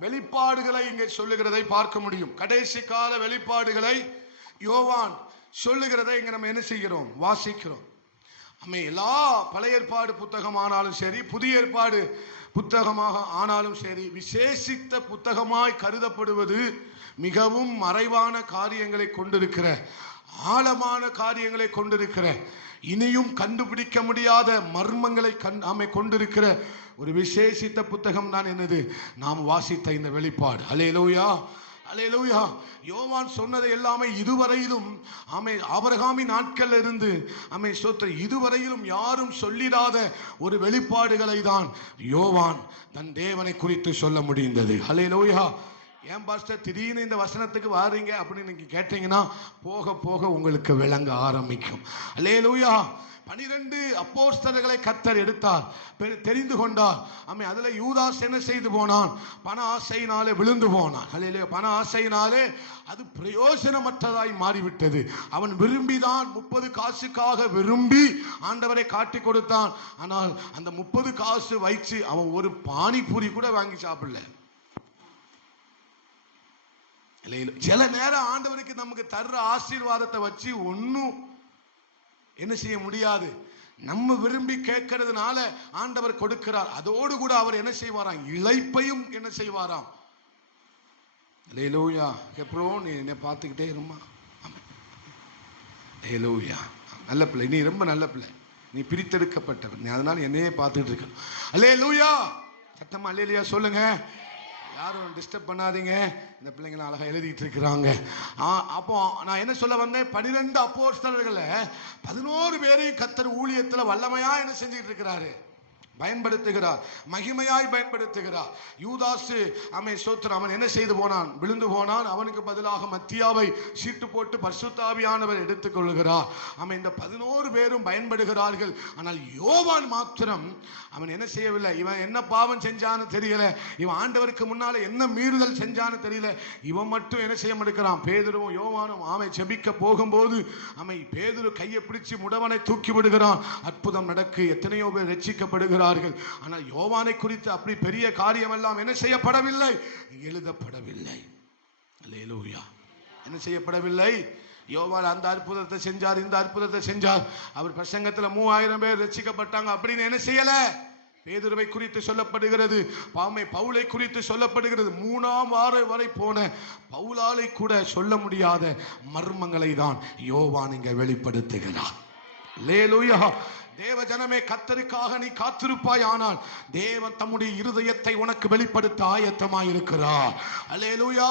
வெளிப்பாடுகளை இங்கே சொல்லுகிறதை பார்க்க முடியும். கடைசி கால வெளிப்பாடுகளை யோவான் சொல்லுகிறதை இங்க நம்ம என்ன செய்கிறோம்? வாசிக்கிறோம். எல்லா பழைய ஏற்பாடு புத்தகமானாலும் சரி, புதிய ஏற்பாடு புத்தகமாக ஆனாலும் சரி, விசேஷித்த புத்தகமாய் கருதப்படுவது மிகவும் மறைவான காரியங்களை கொண்டிருக்கிற, ஆழமான காரியங்களை கொண்டிருக்கிற, இனியும் கண்டுபிடிக்க முடியாத மர்மங்களை கொண்டிருக்கிற ஒரு விசேஷித்த புத்தகம் தான் என்னது? நாம் வாசித்த இந்த வெளிப்பாடு. அல்லேலூயா, அல்லேலூயா. யோவான் சொன்னதை எல்லாமே இதுவரையிலும் ஆபிரகாமின் நாட்கள் இருந்து இதுவரையிலும் யாரும் சொல்லிடாத ஒரு வெளிப்பாடுகளை தான் யோவான் தன் தேவனை குறித்து சொல்ல முடிந்தது. அல்லேலூயா. ஏன் பாஸ்டர் திடீர்னு இந்த வசனத்துக்கு வாரீங்க அப்படின்னு நீங்க கேட்டீங்கன்னா, போக போக உங்களுக்கு விளங்க ஆரம்பிக்கும். அல்லேலூயா. 12 அப்போஸ்தலர்களை கர்த்தர் எடுத்தார், தெரிந்து கொண்டார். அதுல யூதாஸ் என்ன செய்து போனான்? பண ஆசையினாலே விழுந்து போனான். அல்லேலூயா. பண ஆசையினாலே அது பிரயோஜனமற்றதாய் மாறிவிட்டது. அவன் விரும்பிதான் 30 காசுக்காக விரும்பி ஆண்டவரை காட்டி கொடுத்தான். ஆனால் அந்த 30 காசு வைச்சு அவன் ஒரு பானிபூரி கூட வாங்கி சாப்பிடல. சில நேரம் ஆண்டவருக்கு நமக்கு தர்ற ஆசீர்வாதத்தை வச்சு ஒன்னும் என்ன செய்ய முடியாது. நம்ம விரும்பி கேட்கறதுனால ஆண்டவர் கொடுக்கிறார். அதோடு கூட அவர் என்ன செய்வாராம்? இளைப்பையும் என்ன செய்வாராம்? அல்லேலூயா. எப்பறம் நீ என்ன பார்த்துக்கிட்டே இருமா. அல்லேலூயா. நல்ல பிள்ளை, நீ ரொம்ப நல்ல பிள்ளை, நீ பிரித்தெடுக்கப்பட்டவன், நீ அதனால என்னையே பார்த்துட்டு இருக்க. அல்லேலூயா. சத்தமா அல்லேலூயா சொல்லுங்க. யாரும் டிஸ்டர்ப் பண்ணாதீங்க. இந்த பிள்ளைங்க அழகா எழுதிட்டு இருக்கிறாங்க. அப்போ நான் என்ன சொல்ல வந்தேன்? 12 அப்போஸ்தலர்களை 11 பேரையும் கர்த்தர் ஊழியத்துல வல்லமையா என்ன செஞ்சுட்டு இருக்கிறாரு? பயன்படுத்துகிறார், மகிமையாய் பயன்படுத்துகிறார். யூதாசு அவன் என்ன செய்து போனான்? விழுந்து போனான். அவனுக்கு பதிலாக மத்தியாவை சீட்டு போட்டு பரிசுத்த ஆவியானவர் எடுத்துக் கொள்கிறார். இந்த 11 பேரும் பயன்படுகிறார்கள். ஆனால் யோவான் மாத்திரம் அவன் என்ன செய்யவில்லை. இவன் என்ன பாவம் செஞ்சான்னு தெரியல, இவன் ஆண்டவருக்கு முன்னால என்ன மீறுதல் செஞ்சான்னு தெரியல. இவன் மட்டும் என்ன செய்ய மாட்டேங்கிறான்? பேதுருவும் யோவானும் செபிக்க போகும்போது பேதுரு கையை பிடிச்சு முடவனை தூக்கி விடுகிறான். அற்புதம் நடக்கு, எத்தனையோ பேர் ரட்சிக்கப்படுகிறார். ஆனால் யோவானை குறித்து அப்படி பெரிய காரியம் எல்லாம் என்ன செய்யப்படவில்லை, எழுதப்படவில்லை. அல்லேலூயா. என்ன செய்யப்படவில்லை? யோவான் அந்த அற்புதத்தை செஞ்சார், இந்த அற்புதத்தை செஞ்சார், அவர் பிரசங்கத்துல 3000 பேர் ரட்சிக்கப்பட்டாங்க அப்படின்னு என்ன செய்யல. பேதுருவை குறித்து சொல்லப்படுகிறது, பவுலை குறித்து சொல்லப்படுகிறது. 3ஆம் வாரம் வரை போன பவுலாலை கூட சொல்ல முடியாத மர்மங்களை தான் யோவான் இங்க வெளிப்படுத்துகிறார். அல்லேலூயா. தேவ ஜனமே, கர்த்தருக்காக நீ காத்திருப்பாய். ஆனால் தேவன் தம்முடைய இருதயத்தை உனக்கு வெளிப்படுத்த ஆயத்தமாயிருக்கிறார். அல்லேலூயா.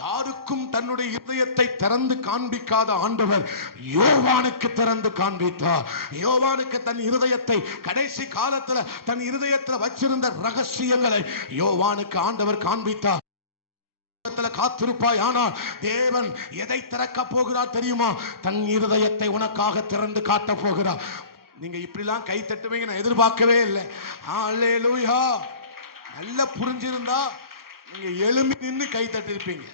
யாருக்கும் தன்னுடைய இருதயத்தை திறந்து காண்பிக்காத ஆண்டவர் யோவானுக்கு திறந்து காண்பித்தார். யோவானுக்கு தன் இருதயத்தை, கடைசி காலத்துல தன் இருதயத்துல வச்சிருந்த ரகசியங்களை யோவானுக்கு ஆண்டவர் காண்பித்தார். காத்திருப்பாய். ஆனால் தேவன் எதை திறக்க போகிறார் தெரியுமா? தன் இருதயத்தை உனக்காக திறந்து காட்ட போகிறார். நீங்க இப்படிலாம் கை தட்டுவீங்க நான் எதிர்பார்க்கவே இல்லை. அல்லேலூயா. நல்லா புரிஞ்சிருந்தா நீங்க எழும்பி நின்று கை தட்டிருப்பீங்க.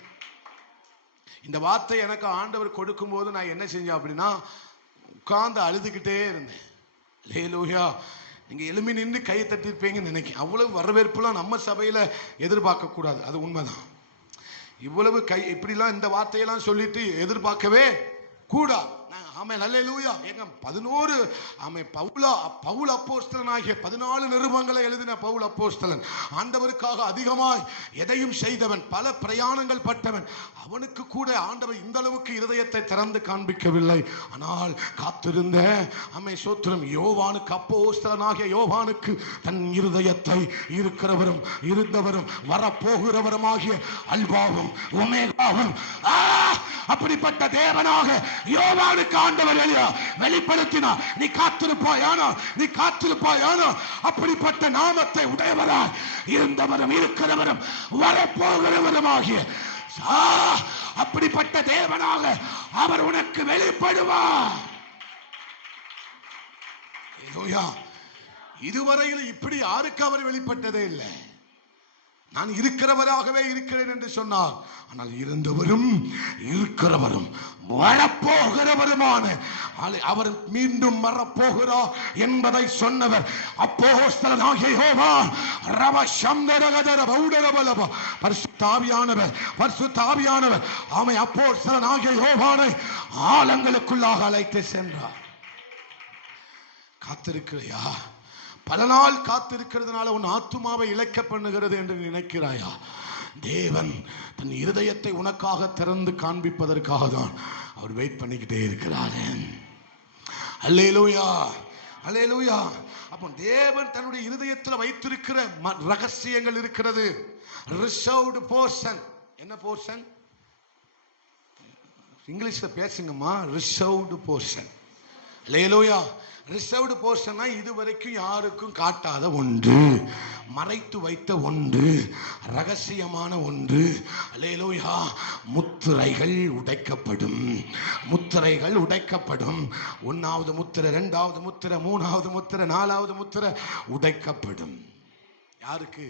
இந்த வார்த்தை எனக்கு ஆண்டவர் கொடுக்கும் போது நான் என்ன செஞ்சேன் அப்படின்னா, உட்கார்ந்து அழுதுகிட்டே இருந்தேன். அல்லேலூயா. நீங்க எழும்பி நின்று கை தட்டிருப்பீங்கன்னு நினைக்கிறேன். அவ்வளவு வரவேற்புலாம் நம்ம சபையில எதிர்பார்க்க கூடாது, அது உண்மைதான். இவ்வளவு இப்படிலாம் இந்த வார்த்தையெல்லாம் சொல்லிட்டு எதிர்பார்க்கவே கூடாது. ஆமென். அல்லேலூயா. எங்க 11 பவுல் அப்போஸ்தலனாகிய 14 நிருபங்களை எழுதின பவுல் அப்போஸ்தலன், ஆண்டவருக்காக அதிகமாய் எதையும் செய்தவன், பல பிரயாணங்கள் பட்டவன். அவனுக்கு கூட ஆண்டவர் இந்த அளவுக்கு இருதயத்தை திறந்து காண்பிக்கவில்லை. ஆனால் காத்திருந்த சோத்திரம் யோவானுக்கு, அப்போஸ்தலனாகிய யோவானுக்கு தன் இருதயத்தை இருக்கிறவரும் இருந்தவரும் வரப்போகிறவருமாகிய அல்பாவும் ஒமேகாவும் அப்படிப்பட்ட தேவனாக யோவானுக்கு ஆண்டவர் வெளிப்படுத்தினார். நீ காத்திருப்பாயானால், நீ காத்திருப்பாயானால் அப்படிப்பட்ட நாமத்தை உடையவராய் இருந்தவரும் இருக்கிறவரும் வரப்போகிறவருமாகிய அப்படிப்பட்ட தேவனாக அவர் உனக்கு வெளிப்படுவார். இதுவரையில் இப்படி யாருக்கு அவர் வெளிப்பட்டதே இல்லை. நான் இருக்கிறவராகவே இருக்கிறேன் என்று சொன்னார். ஆனால் இருந்தவரும் இருக்கிறவரும் வரப்போகிறவருமான அவர் மீண்டும் வரப்போகிறார் என்பதை சொன்னவர் அப்போஸ்தலனாகிய யோவான். பரிசுத்த ஆவியானவர் அப்போஸ்தலனாகிய யோவானை ஆழங்களுக்குள்ளாக அழைத்து சென்றார். காத்திருக்கிறையா? பல நாள் காத்திருக்கிறதுனால உன் ஆத்துமாவை இழைக்க பண்ணுகிறது என்று நினைக்கிறாயா? தேவன் தன் இருதயத்தை உனக்காக திறந்து காண்பிப்பதற்காக தான் அவர் வெயிட் பண்ணிக்கிட்டே இருக்கிறார். அல்லேலூயா, அல்லேலூயா. அப்போ தேவன் தன்னுடைய இருதயத்தில் வைத்திருக்கிற ரகசியங்கள் இருக்கிறது. Reserved portion. என்ன போர்ஷன்? இங்கிலீஷ்ல பேசுங்கம்மா. Reserved portion. அல்லேலூயா. ரிசர்வ்டு போர்ஷன்னா இதுவரைக்கும் யாருக்கும் காட்டாத ஒன்று, மறைத்து வைத்த ஒன்று, ரகசியமான ஒன்று. அல்லேலூயா. முத்திரைகள் உடைக்கப்படும், முத்திரைகள் உடைக்கப்படும். 1வது முத்திரை, 2வது முத்திரை, 3வது முத்திரை, 4வது முத்திரை உடைக்கப்படும். யாருக்கு?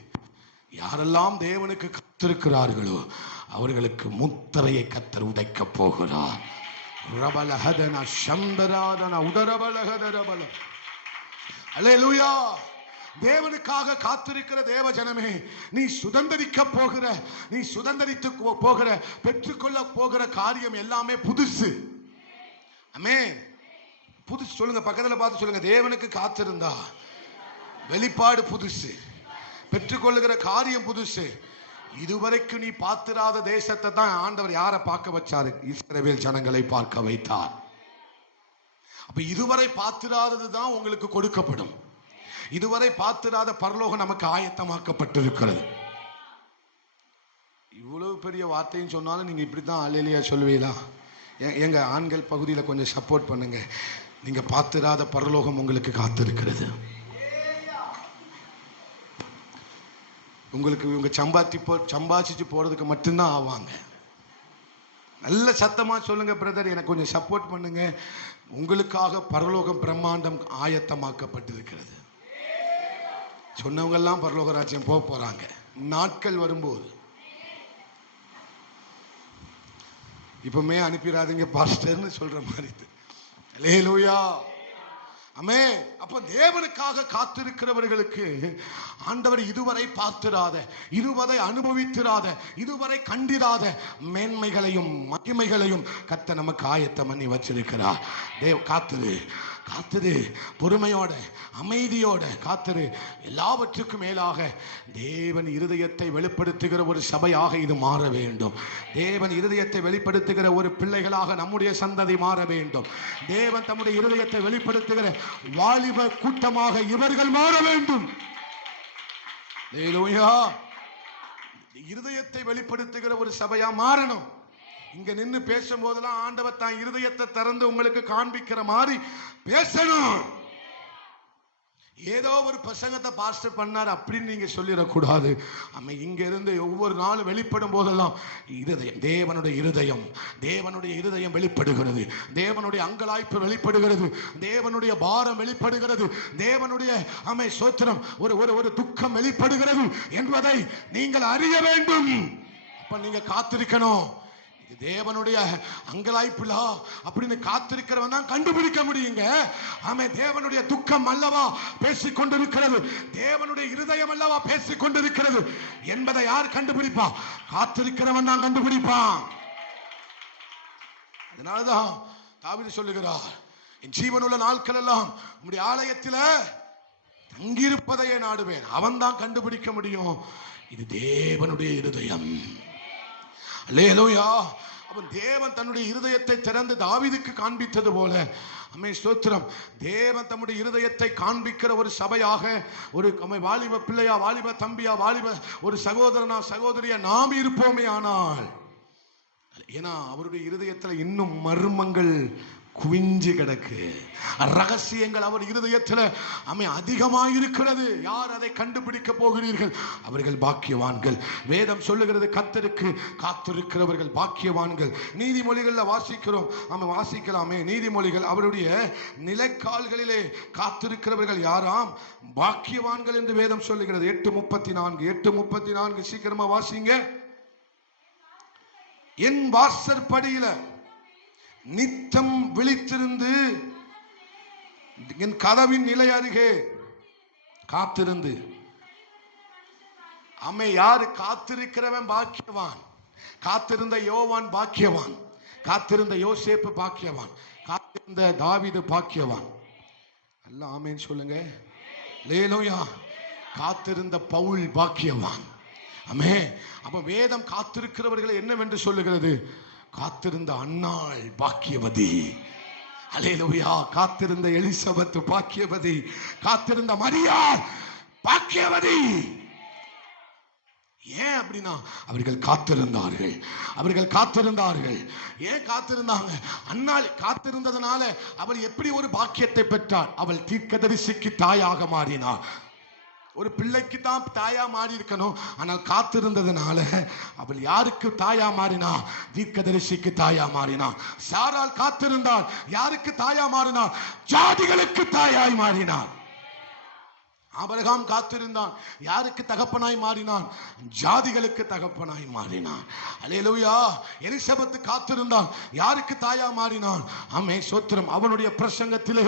யாரெல்லாம் தேவனுக்கு காத்திருக்கிறார்களோ அவர்களுக்கு முத்திரையை கர்த்தர் உடைக்க போகிறார். தேவனுக்காக காத்திருக்கிற தேவ ஜனமே, நீ சுதந்தரிக்க போகிற, நீ சுதந்தரித்து போகிற, பெற்றுக்கொள்ள போகிற காரியம் எல்லாமே புதுசு. ஆமென். புதுசு. சொல்லுங்க, பக்கத்துல பார்த்து சொல்லுங்க, தேவனுக்கு காத்திருந்தா வெளிப்பாடு புதுசு, பெற்றுக்கொள்ளுகிற காரியம் புதுசு. இதுவரைக்கும் நீ பார்த்திராத தேசத்தை தான் ஆண்டவர் யாரை பார்க்க வச்சாரு? இஸ்ரவேல் ஜனங்களை பார்க்க வைத்தார். அப்ப இதுவரை பார்த்திராதது தான் உங்களுக்கு கொடுக்கப்படும். இதுவரை பார்த்திராத பரலோகம் நமக்கு ஆயத்தமாக்கப்பட்டிருக்கிறது. இவ்வளவு பெரிய வார்த்தையும் சொன்னாலும் நீங்க இப்படித்தான் அல்லேலூயா சொல்லுவீங்களா? எங்க ஆண்கள் பகுதியில் கொஞ்சம் சப்போர்ட் பண்ணுங்க. நீங்க பார்த்திராத பரலோகம் உங்களுக்கு காத்திருக்கிறது. உங்களுக்கு இவங்க சம்பாதிச்சு போறதுக்கு மட்டும்தான் ஆவாங்க. நல்ல சத்தமா சொல்லுங்க பிரதர், எனக்கு கொஞ்சம் சப்போர்ட் பண்ணுங்க. உங்களுக்காக பரலோகம் பிரம்மாண்டம் ஆயத்தமாக்கப்பட்டிருக்கிறது. சொன்னவங்க எல்லாம் பரலோக ராஜ்யம் போக போறாங்க. நாட்கள் வரும்போது இப்பவுமே அனுப்பிடாதீங்க பாஸ்டர்னு சொல்ற மாதிரி. அல்லேலூயா, ஆமென். அப்ப தேவனுக்காக காத்திருக்கிறவர்களுக்கு ஆண்டவர் இதுவரை பார்த்திராத, இதுவரை அனுபவித்திராத, இதுவரை கண்டிராத மேன்மைகளையும் மகிமைகளையும் கர்த்தர் நமக்கு ஆயத்தம் பண்ணி வச்சிருக்கிறார். காத்திரு, காத்திரு, பொறுமையோட, அமைதியோட காத்திரு. எல்லாவற்றுக்கும் மேலாக தேவன் இருதயத்தை வெளிப்படுத்துகிற ஒரு சபையாக இது மாற வேண்டும். தேவன் இருதயத்தை வெளிப்படுத்துகிற ஒரு பிள்ளைகளாக நம்முடைய சந்ததி மாற வேண்டும். தேவன் தம்முடைய இருதயத்தை வெளிப்படுத்துகிற வாலிப கூட்டமாக இவர்கள் மாற வேண்டும். இருதயத்தை வெளிப்படுத்துகிற ஒரு சபையா மாறணும். இங்க நின்று பேசும் போதெல்லாம் ஆண்டவர் தான் இருதயத்தை திறந்து உங்களுக்கு காண்பிக்கிற மாதிரி பேசணும். ஏதோ ஒரு பிரசங்கத்தை பாஸ்டர் பண்ணார் அப்படின்னு நீங்க சொல்லிடக்கூடாது. நம்ம இங்க இருந்து ஒவ்வொரு நாளும் வெளிப்படும் போதெல்லாம் இருதயம், தேவனுடைய இருதயம், தேவனுடைய இருதயம் வெளிப்படுகிறது. தேவனுடைய அங்கலாய்ப்பு வெளிப்படுகிறது. தேவனுடைய பாரம் வெளிப்படுகிறது. தேவனுடைய சோத்திரம், ஒரு துக்கம் வெளிப்படுகிறது என்பதை நீங்கள் அறிய வேண்டும். அப்ப நீங்க காத்திருக்கணும். தேவனுடைய அங்கலாய்ப்புலா அப்படின்னு காத்திருக்கிறவன் தான் கண்டுபிடிக்க முடியுங்க. ஆமே, தேவனுடைய துக்கம் அல்லவா பேசிக் கொண்டிருக்கிறது, தேவனுடைய இருதயம் அல்லவா பேசிக் கொண்டிருக்கிறது என்பதை யார் கண்டுபிடிப்பா? காத்திருக்கிறவன் தான் கண்டுபிடிப்பான். அதனாலதான் தாவீது சொல்லுகிறார், என் ஜீவனுள்ள நாட்கள் எல்லாம் உம்முடைய ஆலயத்தில் தங்கியிருப்பதையே நாடுவேன். அவன் தான் கண்டுபிடிக்க முடியும் இது தேவனுடைய இருதயம். அல்லேலூயா. அவன் தேவன் தன்னுடைய இருதயத்தை திறந்து தாவீதுக்கு காண்பித்தது போல, ஆமென், ஸ்தோத்திரம், தேவன் தம்முடைய இருதயத்தை காண்பிக்கிற ஒரு சபையாக, ஒரு வாலிப பிள்ளையா, வாலிப தம்பியா, வாலிப ஒரு சகோதரனா, சகோதரியா நாம் இருப்போமே. ஆனால் ஏன்னா அவருடைய இருதயத்தில் இன்னும் மர்மங்கள் குவிஞ்சு கிடக்கு, ரகசியங்கள் அவர் இருதயத்தில் அதிகமாயிருக்கிறது. யார் அதை கண்டுபிடிக்க போகிறீர்கள்? அவர்கள் பாக்கியவான்கள். வேதம் சொல்லுகிறது, கர்த்தருக்கு காத்திருக்கிறவர்கள் பாக்கியவான்கள். நீதிமொழிகளில் வாசிக்கிறோம், வாசிக்கலாமே. நீதிமொழிகள், அவருடைய நிலைக்கால்களிலே காத்திருக்கிறவர்கள் யாராம்? பாக்கியவான்கள் என்று வேதம் சொல்லுகிறது. 8:34, 8:34 சீக்கிரமா வாசிங்க. என் வாசற்படியில நித்தம் விழித்திருந்து என் கதவின் நிலை அருகே காத்திருந்து. யாரு காத்திருக்கிறவன் பாக்கியவான். காத்திருந்த யோவான் பாக்கியவான், காத்திருந்த யோசேப்பு பாக்கியவான், காத்திருந்த தாவீது பாக்கியவான். எல்லாம் ஆமென் சொல்லுங்க. அல்லேலூயா. காத்திருந்த பவுல் பாக்கியவான். ஆமே. அப்ப வேதம் காத்திருக்கிறவர்களை என்னவென்று சொல்லுகிறது? காத்திருந்த அன்னாள் பாக்கியவதி. அல்லேலூயா. காத்திருந்த எலிசபெத் பாக்கியவதி, காத்திருந்த மரியாள் பாக்கியவதி. ஏன் அப்படின்னா அவர்கள் காத்திருந்தார்கள். அவர்கள் காத்திருந்தார்கள். ஏன் காத்திருந்தாங்க? அன்னாள் காத்திருந்ததனால அவள் எப்படி ஒரு பாக்கியத்தை பெற்றாள்? அவள் தீர்க்கதரிசிக்கு தாயாக மாறினாள். ஒரு பிள்ளைக்கு தான் தாயா மாறி இருக்கணும், ஆனால் காத்திருந்ததுனால அவள் யாருக்கு தாயா மாறினா? தீர்க்கதரிசிக்கு தாயா மாறினா. சாராள் காத்திருந்தாள். யாருக்கு தாயா மாறினாள்? ஜாதிகளுக்கு தாயாய் மாறினாள். ஆபிரகாம் காத்திருந்தான். யாருக்கு தகப்பனாய் மாறினான்? ஜாதிகளுக்கு தகப்பனாய் மாறினான். அல்லேலூயா. எலிசபெத் காத்திருந்தான். யாருக்கு தாயா மாறினான்? ஆமே, சோத்திரம். அவனுடைய பிரசங்கத்திலே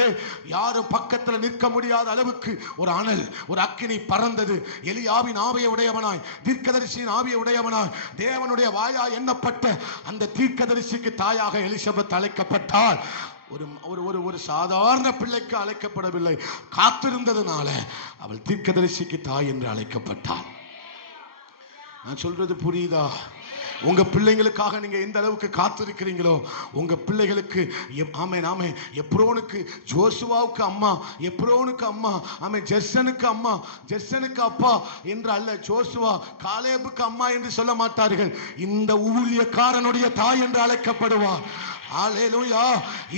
யாரும் பக்கத்தில் நிற்க முடியாத அளவுக்கு ஒரு அனல், ஒரு அக்கினி பறந்தது. எலியாவின் ஆவியை உடையவனாய், தீர்க்கதரிசியின் ஆவியை உடையவனாய், தேவனுடைய வாயாய் எண்ணப்பட்ட அந்த தீர்க்கதரிசிக்கு தாயாக எலிசபெத் அழைக்கப்பட்டாள். ஒரு சாதாரண பிள்ளைக்கு அழைக்கப்படவில்லை. காத்திருந்ததுனால அவள் தீர்க்கதரிசிக்கு தாய் என்று அழைக்கப்பட்டாள். நான் சொல்றது புரியுதா? உங்க பிள்ளைங்களுக்காக நீங்க எந்த அளவுக்கு காத்திருக்கிறீங்களோ, உங்க பிள்ளைகளுக்கு ஆமே எப்ரோனுக்கு ஜோசுவாவுக்கு அம்மா, எப்ரோனுக்கு அம்மா, ஆமே ஜெர்சனுக்கு அம்மா, ஜெர்சனுக்கு அப்பா என்று அல்ல, ஜோசுவா காலேபுக்கு அம்மா என்று சொல்ல மாட்டார்கள். இந்த ஊழியக்காரனுடைய தாய் என்று அழைக்கப்படுவார். அல்லேலூயா.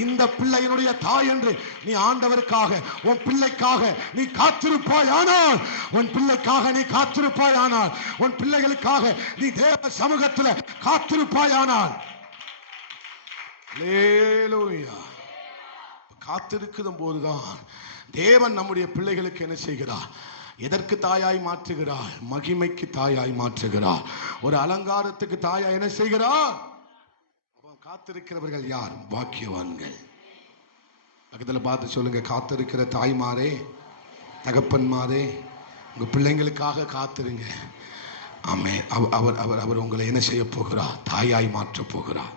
இந்த பிள்ளையினுடைய தாய் என்று நீ ஆண்டவருக்காக, உன் பிள்ளைக்காக நீ காத்திருப்பாய். ஆனால் உன் பிள்ளைக்காக நீ காத்திருப்பாய். ஆனால் உன் பிள்ளைகளுக்காக நீ தேவ சமூகத்தில் காத்திருப்பாய். ஆனால் அல்லேலூயா. காத்திருக்கிற போதுதான் தேவன் நம்முடைய பிள்ளைகளுக்கு என்ன செய்கிறார்? எதற்கு தாயாய் மாற்றுகிறார்? மகிமைக்கு தாயாய் மாற்றுகிறார். ஒரு அலங்காரத்துக்கு தாயாய் என்ன செய்கிறார்? காத்திருக்கிறவர்கள் யார்? பாக்கியவான்கள். பக்கத்தில் பார்த்து சொல்லுங்க, காத்திருக்கிற தாய்மாரே, தகப்பன்மாரே, உங்க பிள்ளைங்களுக்காக காத்திருங்க. ஆமே. அவர் அவர் அவர் உங்களை என்ன செய்ய போகிறார்? தாயாய் மாற்ற போகிறார்.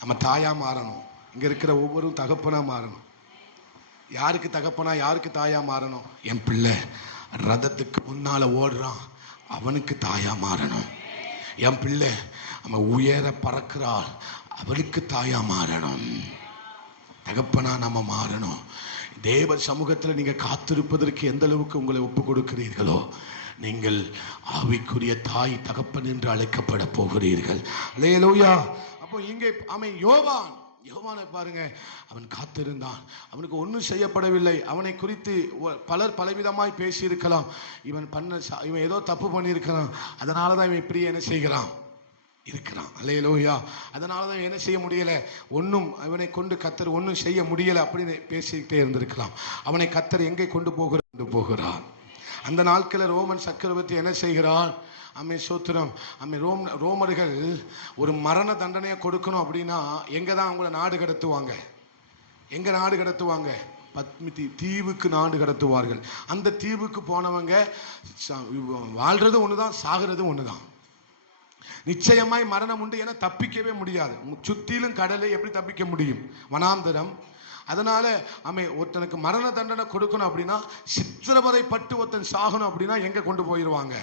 நம்ம தாயா மாறணும். இங்க இருக்கிற ஒவ்வொரு தகப்பனா மாறணும். யாருக்கு தகப்பனா, யாருக்கு தாயா மாறணும்? என் பிள்ளை ரதத்துக்கு முன்னால ஓடுறான், அவனுக்கு தாயா மாறணும். என் பிள்ளை அவன் உயர பறக்கிறாள், அவளுக்கு தாயா மாறணும். தகப்பனா நம்ம மாறணும். தேவ சமூகத்தில் நீங்க காத்திருப்பதற்கு எந்த அளவுக்கு உங்களை ஒப்பு கொடுக்கிறீர்களோ, நீங்கள் ஆவிக்குரிய தாய் தகப்பன் என்று அழைக்கப்பட போகிறீர்கள். அல்லேலூயா. அப்போ இங்கே அவன் யோவானை பாருங்க. அவன் காத்திருந்தான். அவனுக்கு ஒன்றும் செய்யப்படவில்லை. அவனை குறித்து பலர் பலவிதமாய் பேசியிருக்கலாம். இவன் ஏதோ தப்பு பண்ணியிருக்கிறான், அதனாலதான் இவன் இப்படி என்ன செய்கிறான் இருக்கிறான். அல்லேலூயா. அதனாலதான் என்ன செய்ய முடியல, ஒன்றும் அவனை கொண்டு கத்தர் ஒன்றும் செய்ய முடியல அப்படின்னு பேசிக்கிட்டே இருந்திருக்கலாம். அவனை கத்தர் எங்கே கொண்டு போகிறார்? அந்த நாட்களில் ரோமன் சக்கரவர்த்தி என்ன செய்கிறார்? அம்மே சோத்திரம். அம்மே ரோமர்கள் ஒரு மரண தண்டனையை கொடுக்கணும் அப்படின்னா எங்க தான் அவங்கள நாடு கடத்துவாங்க? எங்க நாடு கடத்துவாங்க? பத்மி தீவுக்கு நாடு கடத்துவார்கள். அந்த தீவுக்கு போனவங்க வாழ்றது ஒண்ணுதான், சாகிறது ஒண்ணுதான். நிச்சயமாய் மரணம் உண்டு என தப்பிக்கவே முடியாது. சுத்திலும் கடலை எப்படி தப்பிக்க முடியும்? வனாந்தரம். அதனால ஒருத்தனுக்கு மரண தண்டனை கொடுக்கணும் அப்படின்னா, சித்திரவதைப்பட்டு ஒருத்தன் சாகணும் அப்படின்னா எங்க கொண்டு போயிடுவாங்க?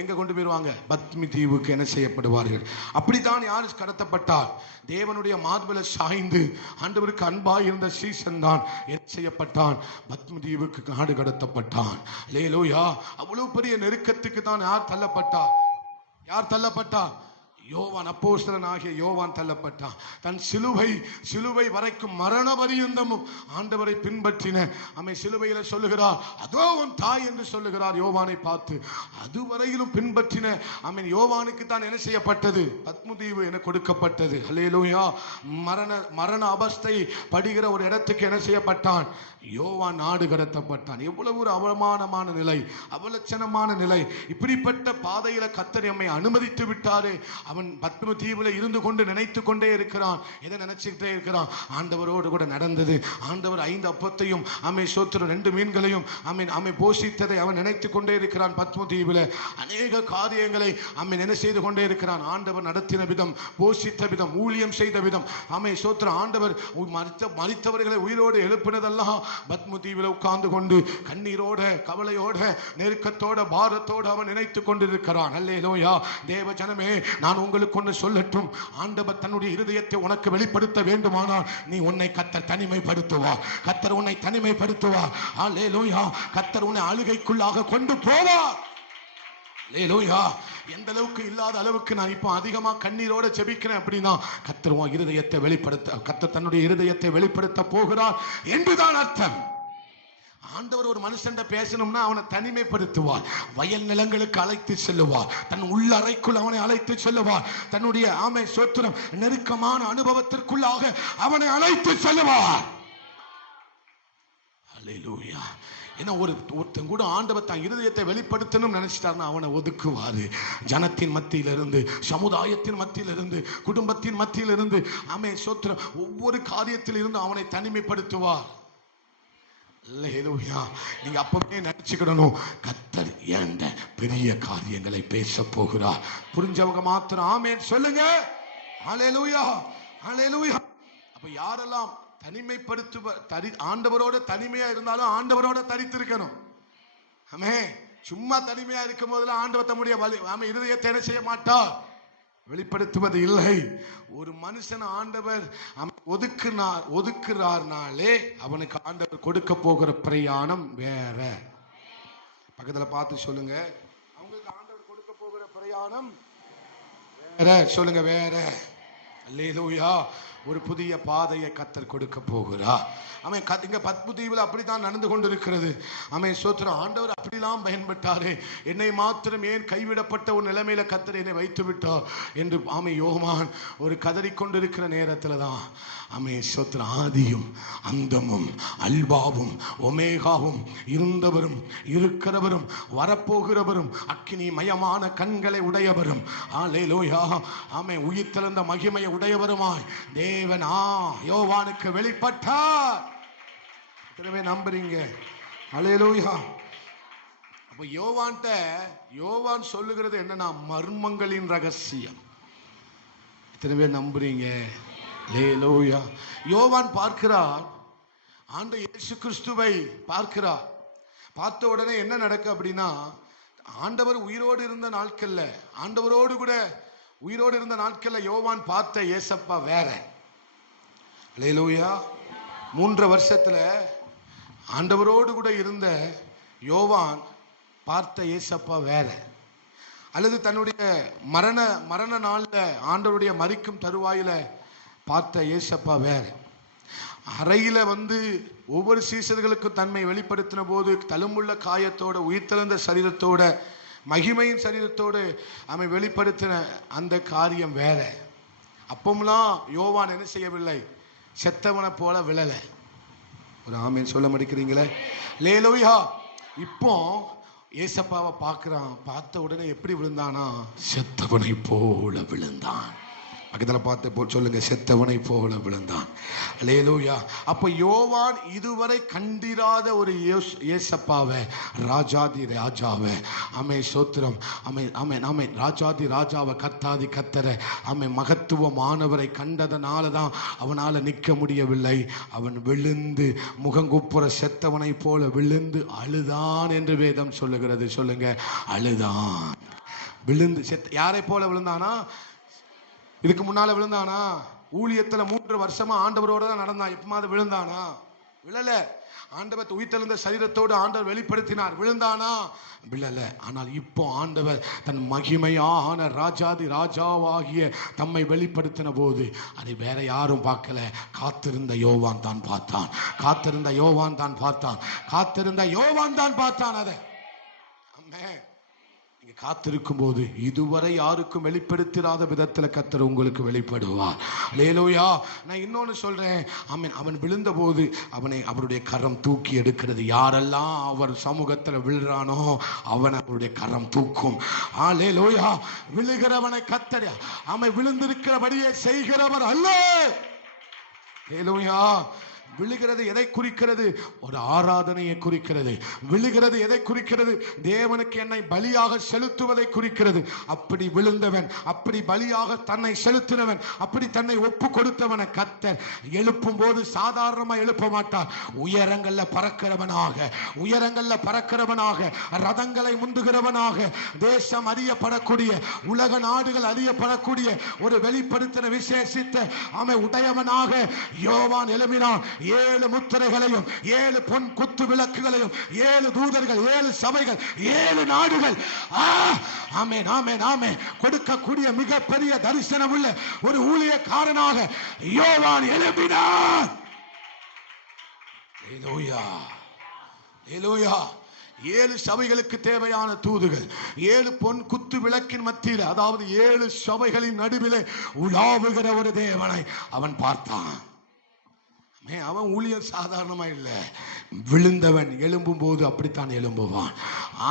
எங்க கொண்டு போயிருவாங்க? பத்மி தீவுக்கு என்ன செய்யப்படுவார்கள். அப்படித்தான் யாரு கடத்தப்பட்டார்? தேவனுடைய மார்பில சாய்ந்து ஆண்டவருக்கு அன்பாய் இருந்த சீசன் தான் என்ன செய்யப்பட்டான்? பத்மி தீவுக்கு நாடு கடத்தப்பட்டான். அல்லேலூயா. அவ்வளவு பெரிய நெருக்கத்துக்கு தான் யார் தள்ளப்பட்டார்? யார் தள்ளப்பட்டா? யோவான், அப்போஸ்தலன் ஆகிய யோவான் தள்ளப்பட்டான். தன் சிலுவை வரைக்கும் மரண பரியந்தமும் ஆண்டவரை பின்பற்றின சிலுவையில சொல்லுகிறார், அதோ உன் தாய் என்று சொல்லுகிறார் யோவானை பார்த்து. அதுவரையிலும் பின்பற்றின யோவானுக்கு தான் என்ன செய்யப்பட்டது? பத்மதீவு என கொடுக்கப்பட்டது. அல்லேலூயா. மரண அவஸ்தை படுகிற ஒரு இடத்துக்கு என்ன செய்யப்பட்டான்? யோவான் நாடு கடத்தப்பட்டான். எவ்வளவு ஒரு அவமானமான நிலை, அவலட்சணமான நிலை. இப்படிப்பட்ட பாதையில கர்த்தர் நம்மை அனுமதித்து விட்டாரே. அவன் பத்ம தீவுல இருந்து கொண்டு நினைத்து கொண்டே இருக்கிறான். எதை நினைச்சுக்கிட்டே இருக்கிறான்? ஆண்டவரோடு கூட நடந்தது. ஆண்டவர் 5 அப்பத்தையும் சோத்திரம் 2 மீன்களையும் போஷித்ததை அவன் நினைத்து கொண்டே இருக்கிறான். பத்ம தீவுல அநேக காரியங்களை என்ன செய்து கொண்டே இருக்கிறான். ஆண்டவர் நடத்தின விதம், போஷித்த விதம், ஊழியம் செய்த விதம், சோத்திரம் ஆண்டவர் மரித்தவர்களை உயிரோடு எழுப்பினதெல்லாம் பத்ம தீவுல உட்கார்ந்து கொண்டு கண்ணீரோட, கவலையோட, நெருக்கத்தோட, பாரத்தோடு அவன் நினைத்துக் கொண்டிருக்கிறான். அல்லேலூயா. தேவ ஜனமே, நான் உங்களுக்கு ஒன்று சொல்லட்டும். ஆண்டவர் தன்னுடைய இருதயத்தை உனக்கு வெளிப்படுத்த வேண்டுமானால் நீ உன்னை கர்த்தர் தனிமைப்படுத்துவார். கர்த்தர் உன்னை தனிமைப்படுத்துவார். அல்லேலூயா. கர்த்தர் உன்னை அழுகைக்குள்ளாக கொண்டு போவார். அல்லேலூயா. எந்த அளவுக்கு இல்லாத அளவுக்கு நான் இப்போ அதிகமா கண்ணீரோட ஜெபிக்கிறேன் அப்படின்னா கர்த்தர் உன் இருதயத்தை வெளிப்படுத்த, கர்த்தர் தன்னுடைய இருதயத்தை வெளிப்படுத்த போகிறார் என்றுதான் அர்த்தம். ஆண்டவர் ஒரு மனுஷன் பேசணும்னா அவனை தனிமைப்படுத்துவார். வயல் நிலங்களுக்கு அழைத்து செல்லுவார். தன் உள்ளறைக்குள் அவனை அழைத்து செல்லுவார். தன்னுடைய சோத்திரம் நெருக்கமான அனுபவத்திற்குள்ளாக அவனை அழைத்து செல்லுவார். அல்லேலூயா. ஏன்னா ஒருத்தன் கூட ஆண்டவர் தான் இருதயத்தை வெளிப்படுத்தணும் நினைச்சிட்டாருன்னா அவனை ஒதுக்குவாரு. ஜனத்தின் மத்தியிலிருந்து, சமுதாயத்தின் மத்தியிலிருந்து, குடும்பத்தின் மத்தியிலிருந்து சோத்திரம் ஒவ்வொரு காரியத்தில் இருந்து அவனை தனிமைப்படுத்துவார். நீங்க அப்பவே நினைச்சுக்கணும், கர்த்தர் ஏண்ட பெரிய காரியங்களை பேச போகிறார். புரிஞ்சவங்க மாத்திரம் ஆமென் சொல்லுங்க. ஹல்லேலூயா, ஹல்லேலூயா. அப்ப யாரெல்லாம் ஆண்டவரோட தனிமையா இருந்தாலும் ஆண்டவரோட தரித்திருக்கணும். ஆமென். சும்மா தனிமையா இருக்கும் போதெல்லாம் ஆண்டவர் தம்முடைய இருதயத்தை என்ன செய்ய மாட்டார்? வெளிப்படுத்துவது இல்லை. ஒரு மனுஷன் ஆண்டவர் ஒதுக்குறார்னாலே அவனுக்கு ஆண்டவர் கொடுக்க போகிற பிரயாணம் வேற. பக்கத்துல பார்த்து சொல்லுங்க, அவங்களுக்கு ஆண்டவர் கொடுக்க போகிற பிரயாணம் வேற. சொல்லுங்க, வேற. அல்லேலூயா. ஒரு புதிய பாதையை கர்த்தர் கொடுக்க போகிறார். இங்க பத்ம தீவில் அப்படித்தான் நடந்து கொண்டிருக்கிறது. சோத்திரம் ஆண்டவர் அப்படிலாம் பயன்பட்டாரே, என்னை மாத்திரம் ஏன் கைவிடப்பட்ட ஒரு நிலைமையில கர்த்தர் என்னை வைத்து விட்டார் என்று யோவான் ஒரு கதறிக்கொண்டிருக்கிற நேரத்துல தான் சோத்திரம் ஆதியும் அந்தமும் அல்பாவும் ஒமேகாவும் இருந்தவரும் இருக்கிறவரும் வரப்போகிறவரும் அக்கினி மயமான கண்களை உடையவரும் அல்லேலூயா உயிர் தெழுந்த மகிமையை உடையவருமாய் தேவன் யோவானுக்கு வெளிப்பட்டார். நம்புறீங்க? அல்லேலூயா. அப்ப யோவான் சொல்லுகிறது என்னன்னா மர்மங்களின் ரகசியம். எத்தனை பேர் நம்புறீங்க? அல்லேலூயா. யோவான் பார்க்கிறார், ஆண்டவர் இயேசு கிறிஸ்துவை பார்க்கிறார். பார்த்த உடனே என்ன நடக்கு அப்படின்னா, ஆண்டவர் உயிரோடு இருந்த நாட்கள்ல, ஆண்டவரோடு கூட உயிரோடு இருந்த நாட்கள்ல யோவான் பார்த்த ஏசப்பா வேற. அல்லேலூயா. 3 வருஷத்துல ஆண்டவரோடு கூட இருந்த யோவான் பார்த்த ஏசப்பா வேற. அல்லது தன்னுடைய மரண நாள்ல ஆண்டவருடைய மரிக்கும் தருவாயில பார்த்த ஏசப்பா வேற. அறையில ஒவ்வொரு சீசர்களுக்கும் தன்மை வெளிப்படுத்தின போது தழும்புள்ள காயத்தோட, உயிர்த்தெழுந்த சரீரத்தோட, மகிமையின் சரீரத்தோடு அவன் வெளிப்படுத்தின அந்த காரியம் வேற. அப்பமெல்லாம் யோவான் என்ன செய்யவில்லை? செத்தவனை போல விழல. ஒரு ஆமேன் சொல்ல முடிக்கிறீங்களே? அல்லேலூயா. இப்போ ஏசப்பாவை பார்க்கிறான். பார்த்த உடனே எப்படி விழுந்தானா? செத்தவனை போல விழுந்தான். பக்கத்துல பார்த்து சொல்லுங்க, செத்தவனை போல விழுந்தான். அல்லேலூயா. அப்ப யோவான் இதுவரை கண்டிராத ஒரு ஏசப்பாவை, ராஜாதி ராஜாவை, சோத்திரம் ராஜாதி ராஜாவை, கர்த்தாதி கர்த்தரை, மகத்துவமானவரை கண்டதனாலதான் அவனால நிற்க முடியவில்லை. அவன் விழுந்து முகங்குப்புற செத்தவனை போல விழுந்து அழுதான் என்று வேதம் சொல்லுகிறது. சொல்லுங்க, அழுதான். விழுந்து யாரை போல விழுந்தானா? இதுக்கு முன்னால விழுந்தானா? ஊழியத்துல 3 வருஷமா ஆண்டவரோட தான் நடந்தான். எப்பமாவது விழுந்தானா? விழல. ஆண்டவர் உயிர்த்தெழுந்த சரீரத்தோடு ஆண்டவர் வெளிப்படுத்தினார். விழுந்தானா? விழல. ஆனால் இப்போ ஆண்டவர் தன் மகிமையான ராஜாதி ராஜாவாகிய தம்மை வெளிப்படுத்தின போது அதை வேற யாரும் பார்க்கல. காத்திருந்த யோவான் தான் பார்த்தான். காத்திருந்த யோவான் தான் பார்த்தான். காத்திருந்த யோவான் தான் பார்த்தான். அதை காத்திருக்கும் போது இதுவரை யாருக்கும் வெளிப்படுத்திராத விதத்தில் கர்த்தர் உங்களுக்கு வெளிப்படுவார். அல்லேலூயா. நான் இன்னொன்னு சொல்றேன். அவன் விழுந்த போது அவருடைய கரம் தூக்கி எடுக்கிறது. யாரெல்லாம் அவர் சமூகத்தில் விழுறானோ அவன் அவருடைய கரம் தூக்கும். அல்லேலூயா. விழுகிறவனை கர்த்தர் அவன் விழுந்திருக்கிறபடியே செய்கிறவர் அல்ல. அல்லேலூயா. விழுகிறது எதை குறிக்கிறது? ஒரு ஆராதனையை குறிக்கிறது. விழுகிறது எதை குறிக்கிறது? தேவனுக்கு என்னை பலியாக செலுத்துவதை குறிக்கிறது. அப்படி விழுந்தவன், அப்படி பலியாக தன்னை செலுத்தினவன், அப்படி தன்னை ஒப்பு கொடுத்தவனை கர்த்தர் எழுப்பும் போது சாதாரணமா எழுப்ப மாட்டார். உயரங்கள்ல பறக்கிறவனாக, ரதங்களை முந்துகிறவனாக, தேசம் அறியப்படக்கூடிய, உலக நாடுகள் அறியப்படக்கூடிய ஒரு வெளிப்படுத்தின விசேஷித்த உடையவனாக யோவான் எழுப்பினான். 7 முத்திரைகளையும் 7 பொன் குத்து விளக்குகளையும் 7 தூதர்கள் 7 சபைகள் 7 நாடுகள் ஆமென் ஆமென் ஆமென் கொடுக்கக்கூடிய மிகப்பெரிய தரிசனம் உள்ள ஒரு ஊழியக்காரனாக யோவான் எழும்பினார். ஹல்லேலூயா ஹல்லேலூயா. 7 சபைகளுக்கு தேவையான தூதுகள் 7 பொன் குத்து விளக்கின் மத்தியில், அதாவது 7 சபைகளின் நடுவிலே உலாவுகிற ஒரு தேவனை அவன் பார்த்தான். அவன் ஊழியர் சாதாரணமா இல்லை. விழுந்தவன் எழும்பும் போது அப்படித்தான் எழும்புவான்.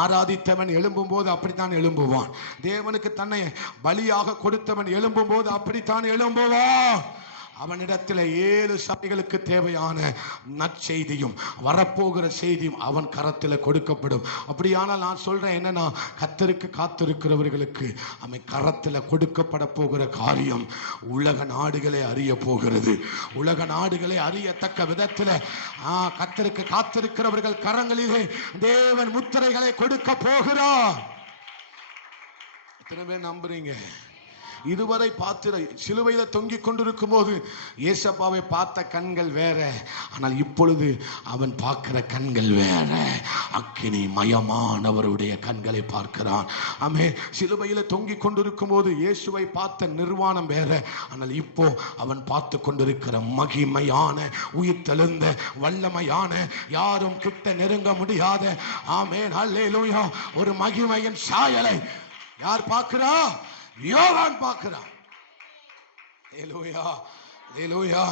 ஆராதித்தவன் எழும்பும் போது அப்படித்தான் எழும்புவான். தேவனுக்கு தன்னை பலியாக கொடுத்தவன் எழும்பும் போது அப்படித்தான் எழும்புவான். அவனிடத்தில் 7 சபைகளுக்கு தேவையான நற்செய்தியும் வரப்போகிற செய்தியும் அவன் கரத்தில் கொடுக்கப்படும். அப்படியானால் நான் சொல்றேன் என்னன்னா, கர்த்தருக்கு காத்திருக்கிறவர்களுக்கு அவன் கரத்தில் கொடுக்கப்பட போகிற காரியம் உலக நாடுகளை அறிய போகிறது. உலக நாடுகளை அறியத்தக்க விதத்தில் கர்த்தருக்கு காத்திருக்கிறவர்கள் கரங்களிலே தேவன் முத்திரைகளை கொடுக்க போகிறார். எத்தனை பேர் நம்புறீங்க? இதுவரை பார்த்து சிலுவையில தொங்கிக் கொண்டிருக்கும் போது ஏசப்பாவை பார்த்த கண்கள் வேற, ஆனால் இப்பொழுது அவன் பார்க்கிற கண்கள் வேற. அக்கினி மயமானவருடைய கண்களை பார்க்கிறான். ஆமே. சிலுவையில தொங்கிக் கொண்டிருக்கும் போது இயேசுவை பார்த்த நிர்வாணம் வேற, ஆனால் இப்போ அவன் பார்த்து கொண்டிருக்கிற மகிமையான உயிர்த்தெழுந்த வல்லமையான யாரும் கிட்ட நெருங்க முடியாத ஆமென் ஹல்லேலூயா ஒரு மகிமையின் சாயலை யார் பார்க்கிறா? யோவான் பார்க்கிறான். ஹல்லேலூயா ஹல்லேலூயா.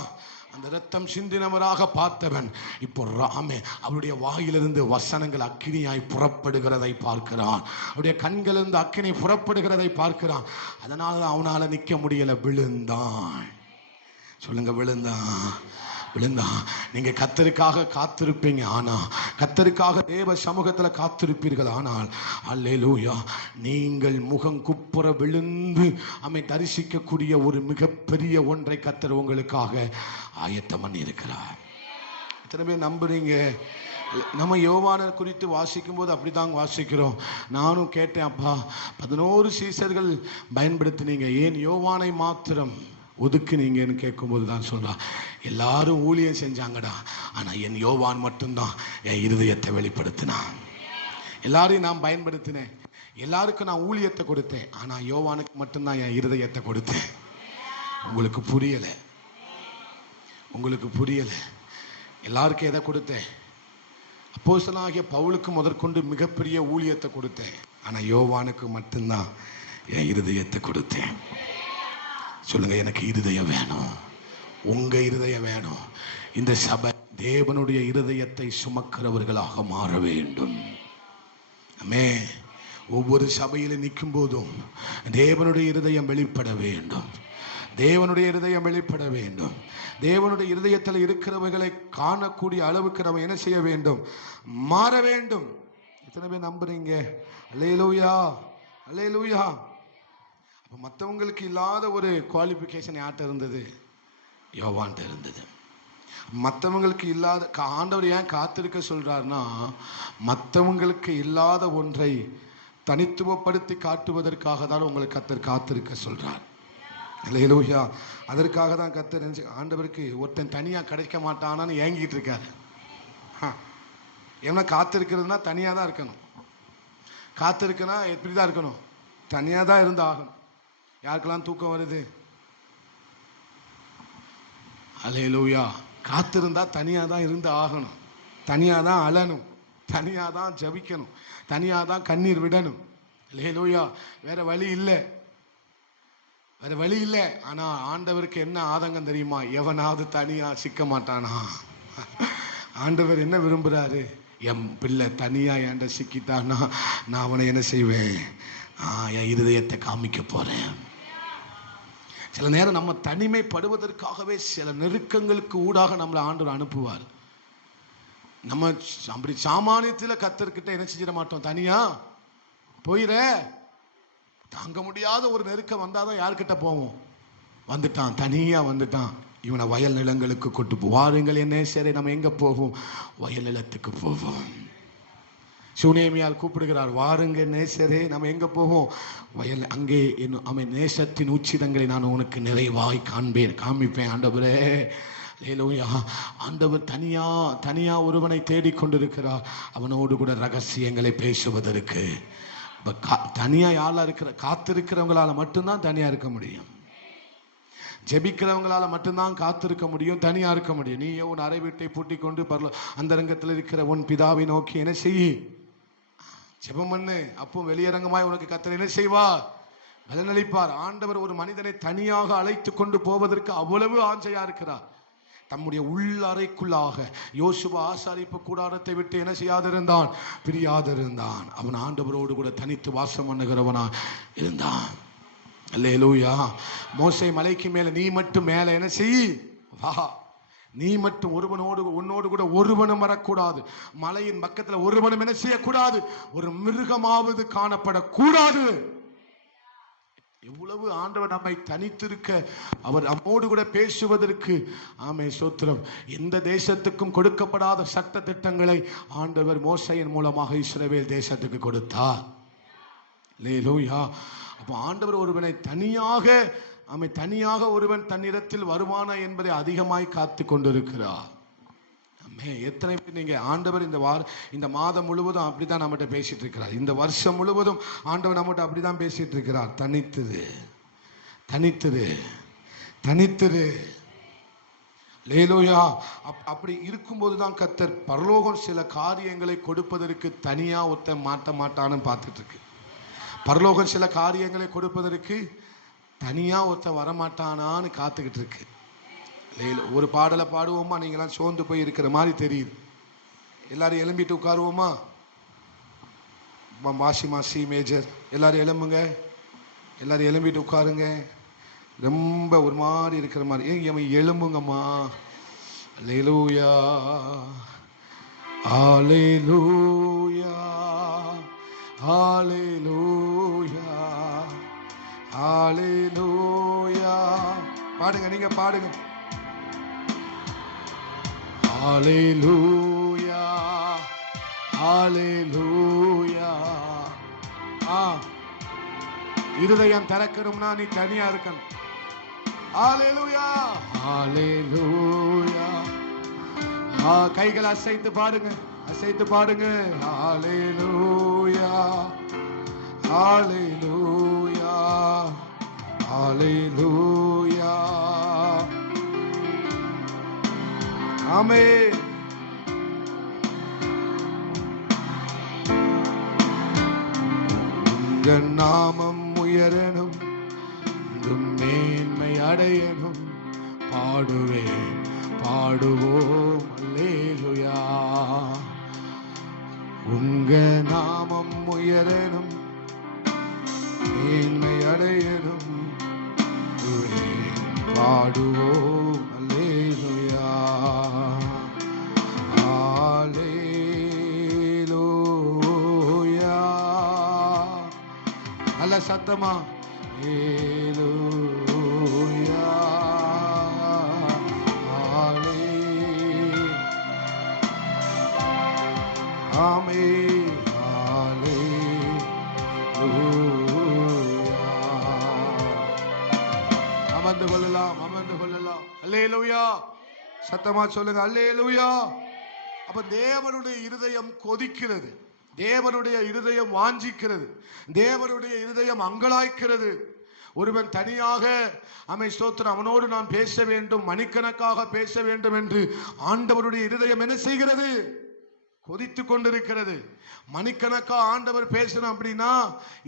அந்த ரத்தம் சிந்தினவராக பார்த்தவன் இப்போ அவருடைய வாயிலிருந்து வசனங்கள் அக்கினியாய் புறப்படுகிறதை பார்க்கிறான். அவருடைய கண்களிலிருந்து அக்கினி புறப்படுகிறதை பார்க்கிறான். அதனால அவனால நிற்க முடியல, விழுந்தான். சொல்லுங்க, விழுந்தான். நீங்க கர்த்தருக்காக காத்திருப்பீங்க, ஆனா கர்த்தருக்காக தேவ சமூகத்தில் காத்திருப்பீர்கள். ஆனால் அல்லேலூயா, நீங்கள் முகம் குப்புற விழுந்து தரிசிக்கக்கூடிய ஒரு மிகப்பெரிய ஒன்றை கர்த்தர் உங்களுக்காக ஆயத்தம் பண்ணி இருக்கிறார். எத்தனை பேர் நம்புறீங்க? நம்ம யோவானை குறித்து வாசிக்கும் போது அப்படித்தாங்க வாசிக்கிறோம். நானும் கேட்டேன், அப்பா 11 சீசர்கள் பயன்படுத்தினீங்க, ஏன் யோவானை மாத்திரம் ஒதுக்குனீங்கன்னு கேட்கும்போது தான் சொல்றா, எல்லாரும் ஊழியம் செஞ்சாங்கடா, ஆனா என் யோவான் மட்டும்தான் என் இருதயத்தை வெளிப்படுத்தினான். எல்லாரையும் நான் பயன்படுத்தினேன், எல்லாருக்கும் நான் ஊழியத்தை கொடுத்தேன், ஆனா யோவானுக்கு மட்டும்தான் என் இருதயத்தை கொடுத்தேன். உங்களுக்கு புரியல. எல்லாருக்கும் எதை கொடுத்தேன்? அப்போஸ்தலனாகிய பவுலுக்கு முதற்கொண்டு மிகப்பெரிய ஊழியத்தை கொடுத்தேன், ஆனா யோவானுக்கு மட்டும்தான் என் இருதயத்தை கொடுத்தேன். சொல்லுங்க, எனக்கு இருதயம் வேணும், உங்க இருதயம் வேணும். இந்த சபை தேவனுடைய இருதயத்தை சுமக்கிறவர்களாக மாற வேண்டும். ஆமென். ஒவ்வொரு சபையில நிற்கும் போதும் தேவனுடைய இருதயம் வெளிப்பட வேண்டும். தேவனுடைய இருதயம் வெளிப்பட வேண்டும். தேவனுடைய இருதயத்தில் இருக்கிறவர்களை காணக்கூடிய அளவுக்கு நம்ம என்ன செய்ய வேண்டும்? மாற வேண்டும். எத்தனை பேர் நம்புறீங்க? அல்லேலூயா அல்லேலூயா. மற்றவங்களுக்கு இல்லாத ஒரு குவாலிஃபிகேஷன் யார்கிட்ட இருந்தது? யோவான்கிட்ட இருந்தது. மற்றவங்களுக்கு இல்லாத, ஆண்டவர் ஏன் காத்திருக்க சொல்றாருன்னா, மற்றவங்களுக்கு இல்லாத ஒன்றை தனித்துவப்படுத்தி காட்டுவதற்காக தான் உங்களுக்கு கர்த்தர் காத்திருக்க சொல்றார். அல்லேலூயா. அதற்காக தான் கர்த்தர் ஆண்டவருக்கு ஒருத்தன் தனியா கிடைக்க மாட்டானான்னு ஏங்கிட்டு இருக்காரு. ஏன்னா காத்திருக்கிறதுனா தனியா தான் இருக்கணும். காத்திருக்குன்னா எப்படிதான் இருக்கணும்? தனியா தான் இருந்து ஆகணும். யாருக்கெல்லாம் தூக்கம் வருது? அல்லேலூயா. காத்திருந்தா தனியா தான் இருந்து ஆகணும், தனியா தான் அழணும், தனியா தான் ஜபிக்கணும், தனியா தான் கண்ணீர் விடணும். அல்லேலூயா. வேற வழி இல்லை, வேற வழி இல்லை. ஆனா ஆண்டவருக்கு என்ன ஆதங்கம் தெரியுமா? எவனாவது தனியா சிக்க மாட்டானா? ஆண்டவர் என்ன விரும்புறாரு? என் பிள்ளை தனியா ஏண்ட சிக்கிட்டானா நான் அவனை என்ன செய்வேன்? என் இருதயத்தை காமிக்க போறேன். சில நேரம் நம்ம தனிமைப்படுவதற்காகவே சில நெருக்கங்களுக்கு ஊடாக நம்மளை ஆண்டவர் அனுப்புவார். நம்ம அப்படி சாமானியத்தில் கர்த்தர்கிட்ட என்ன செஞ்சிட மாட்டோம். தனியா போயிட தாங்க முடியாத ஒரு நெருக்கம் வந்தாதான் யார்கிட்ட போவோம்? வந்துட்டான், தனியா வந்துட்டான், இவனை வயல் நிலங்களுக்கு கொண்டு வாருங்கள் என்ன சரி. நம்ம எங்க போவோம்? வயல் நிலத்துக்கு போவோம். சுனேமியால் கூப்பிடுகிறார், வாருங்க நேசரே. நம்ம எங்க போவோம்? வயல். அங்கே அவன் நேசத்தின் உச்சிதங்களை நான் உனக்கு நிறைவாய் காமிப்பேன். ஆண்டவரே, அல்லேலூயா. ஆண்டவர் தனியா ஒருவனை தேடிக்கொண்டிருக்கிறார், அவனோடு கூட ரகசியங்களை பேசுவதற்கு. தனியா யாரா காத்திருக்கிறவங்களால மட்டும்தான் தனியா இருக்க முடியும். ஜெபிக்கிறவங்களால மட்டும்தான் காத்திருக்க முடியும், தனியா இருக்க முடியும். நீயோ உன் அறை வீட்டை பூட்டி கொண்டு அந்த ரங்கத்தில் இருக்கிற உன் பிதாவை நோக்கி என்ன செய்? ஜெபம் பண்ணு. அப்போ வெளியரங்கமாய் உனக்கு கர்த்தர் என்ன செய்வார்? பலனளிப்பார். ஆண்டவர் ஒரு மனிதனை தனியாக அழைத்து கொண்டு போவதற்கு அவ்வளவு ஆஞ்சையா இருக்கிறார். தம்முடைய உள்ளறைக்குள்ளாக யோசுவா ஆசாரிப்பு கூடாரத்தை விட்டு என்ன செய்யாதிருந்தான்? பிரியாதிருந்தான். அவன் ஆண்டவரோடு கூட தனித்து வாசம் பண்ணுகிறவனா இருந்தான். அல்லேலூயா. மோசே மலைக்கு மேல நீ மட்டும் மேல என்ன செய்? வா. நீ மட்டும் உன்னோடு கூட ஒருவனும் வரக்கூடாது. மலையின் பக்கத்துல ஒருவனும் என்ன செய்யக்கூடாது? ஒரு மிருகமாவது காணப்படக்கூடாது. எவ்வளவு ஆண்டவர் நம்மை தனித்திருக்க, அவர் நம்மோடு கூட பேசுவதற்கு. ஆமே, ஸ்தோத்திரம். எந்த தேசத்துக்கும் கொடுக்கப்படாத சட்ட திட்டங்களை ஆண்டவர் மோசேயின் மூலமாக இஸ்ரவேல் தேசத்துக்கு கொடுத்தார். அல்லேலூயா. அப்போ ஆண்டவர் ஒருவனை தனியாக ஒருவன் தன்னிடத்தில் வருவானா என்பதை அதிகமாய் காத்து கொண்டிருக்கிறார். எத்தனை பேர் நீங்க ஆண்டவர் இந்த மாதம் முழுவதும் அப்படிதான் நம்மகிட்ட பேசிட்டு இருக்கிறார். இந்த வருஷம் முழுவதும் ஆண்டவர் நம்மகிட்ட அப்படிதான் பேசிட்டு இருக்கிறார். தனித்திரு. லேலோயா. அப்படி இருக்கும்போதுதான் கர்த்தர் பரலோகம் சில காரியங்களை கொடுப்பதற்கு தனியா ஒருத்தன் மாட்ட மாட்டான்னு பார்த்துட்டு இருக்கு. பரலோகம் சில காரியங்களை கொடுப்பதற்கு தனியா ஒருத்தன் வரமாட்டானான்னு காத்துக்கிட்டு இருக்கு. ஒரு பாடலை பாடுவோமா? நீங்களாம் சோர்ந்து போய் இருக்கிற மாதிரி தெரியுது. எல்லாரும் எழும்பிட்டு உட்காருவோமா? மாசி சி மேஜர் எல்லாரும் எழும்புங்க. எல்லாரும் எழும்பிட்டு உட்காருங்க. ரொம்ப ஒரு மாதிரி இருக்கிற மாதிரி எழும்புங்கம்மா. அல்லேலூயா, அல்லேலூயா, அல்லேலூயா, அல்லேலூயா. பாடுங்க, நீங்க பாடுங்க. ஹalleluya, ஹalleluya. இருதயம் திறக்கணும்னா நீ தனியா இருக்கணும். ஹalleluya, ஹalleluya. கைகளை அசைத்து பாடுங்க, ஹalleluya, ஹalleluya, ஹalleluya. ஆமென். உங்க நாமம் உயரணும், மேன்மை அடையணும். பாடுவோம் அல்லேலூயா. உங்க நாமம் உயரணும், மேன்மை அடையணும். பாடுவோம் அல்லேலூயா. அல்லேலூயா. நல்ல சத்தமா அல்லேலூயா. ஆமென். அல்லேலூயா. அமர்ந்து கொள்ளலாம். அல்லேலூயா. சத்தமா சொல்லுங்க, அல்லேலூயா. அப்ப தேவனுடைய இருதயம் கொதிக்கிறது, தேவனுடைய இருதயம் வாஞ்சிக்கிறது, தேவனுடைய இருதயம் அங்கலாய்க்கிறது. ஒருவன் தனியாக ஸ்தோத்திரம் அவனோடு நான் பேச வேண்டும், மணிக்கணக்காக பேச வேண்டும் என்று ஆண்டவருடைய இருதயம் என்ன செய்கிறது? கொதித்து கொண்டிருக்கிறது. மணிக்கணக்கா ஆண்டவர் பேசணும் அப்படின்னா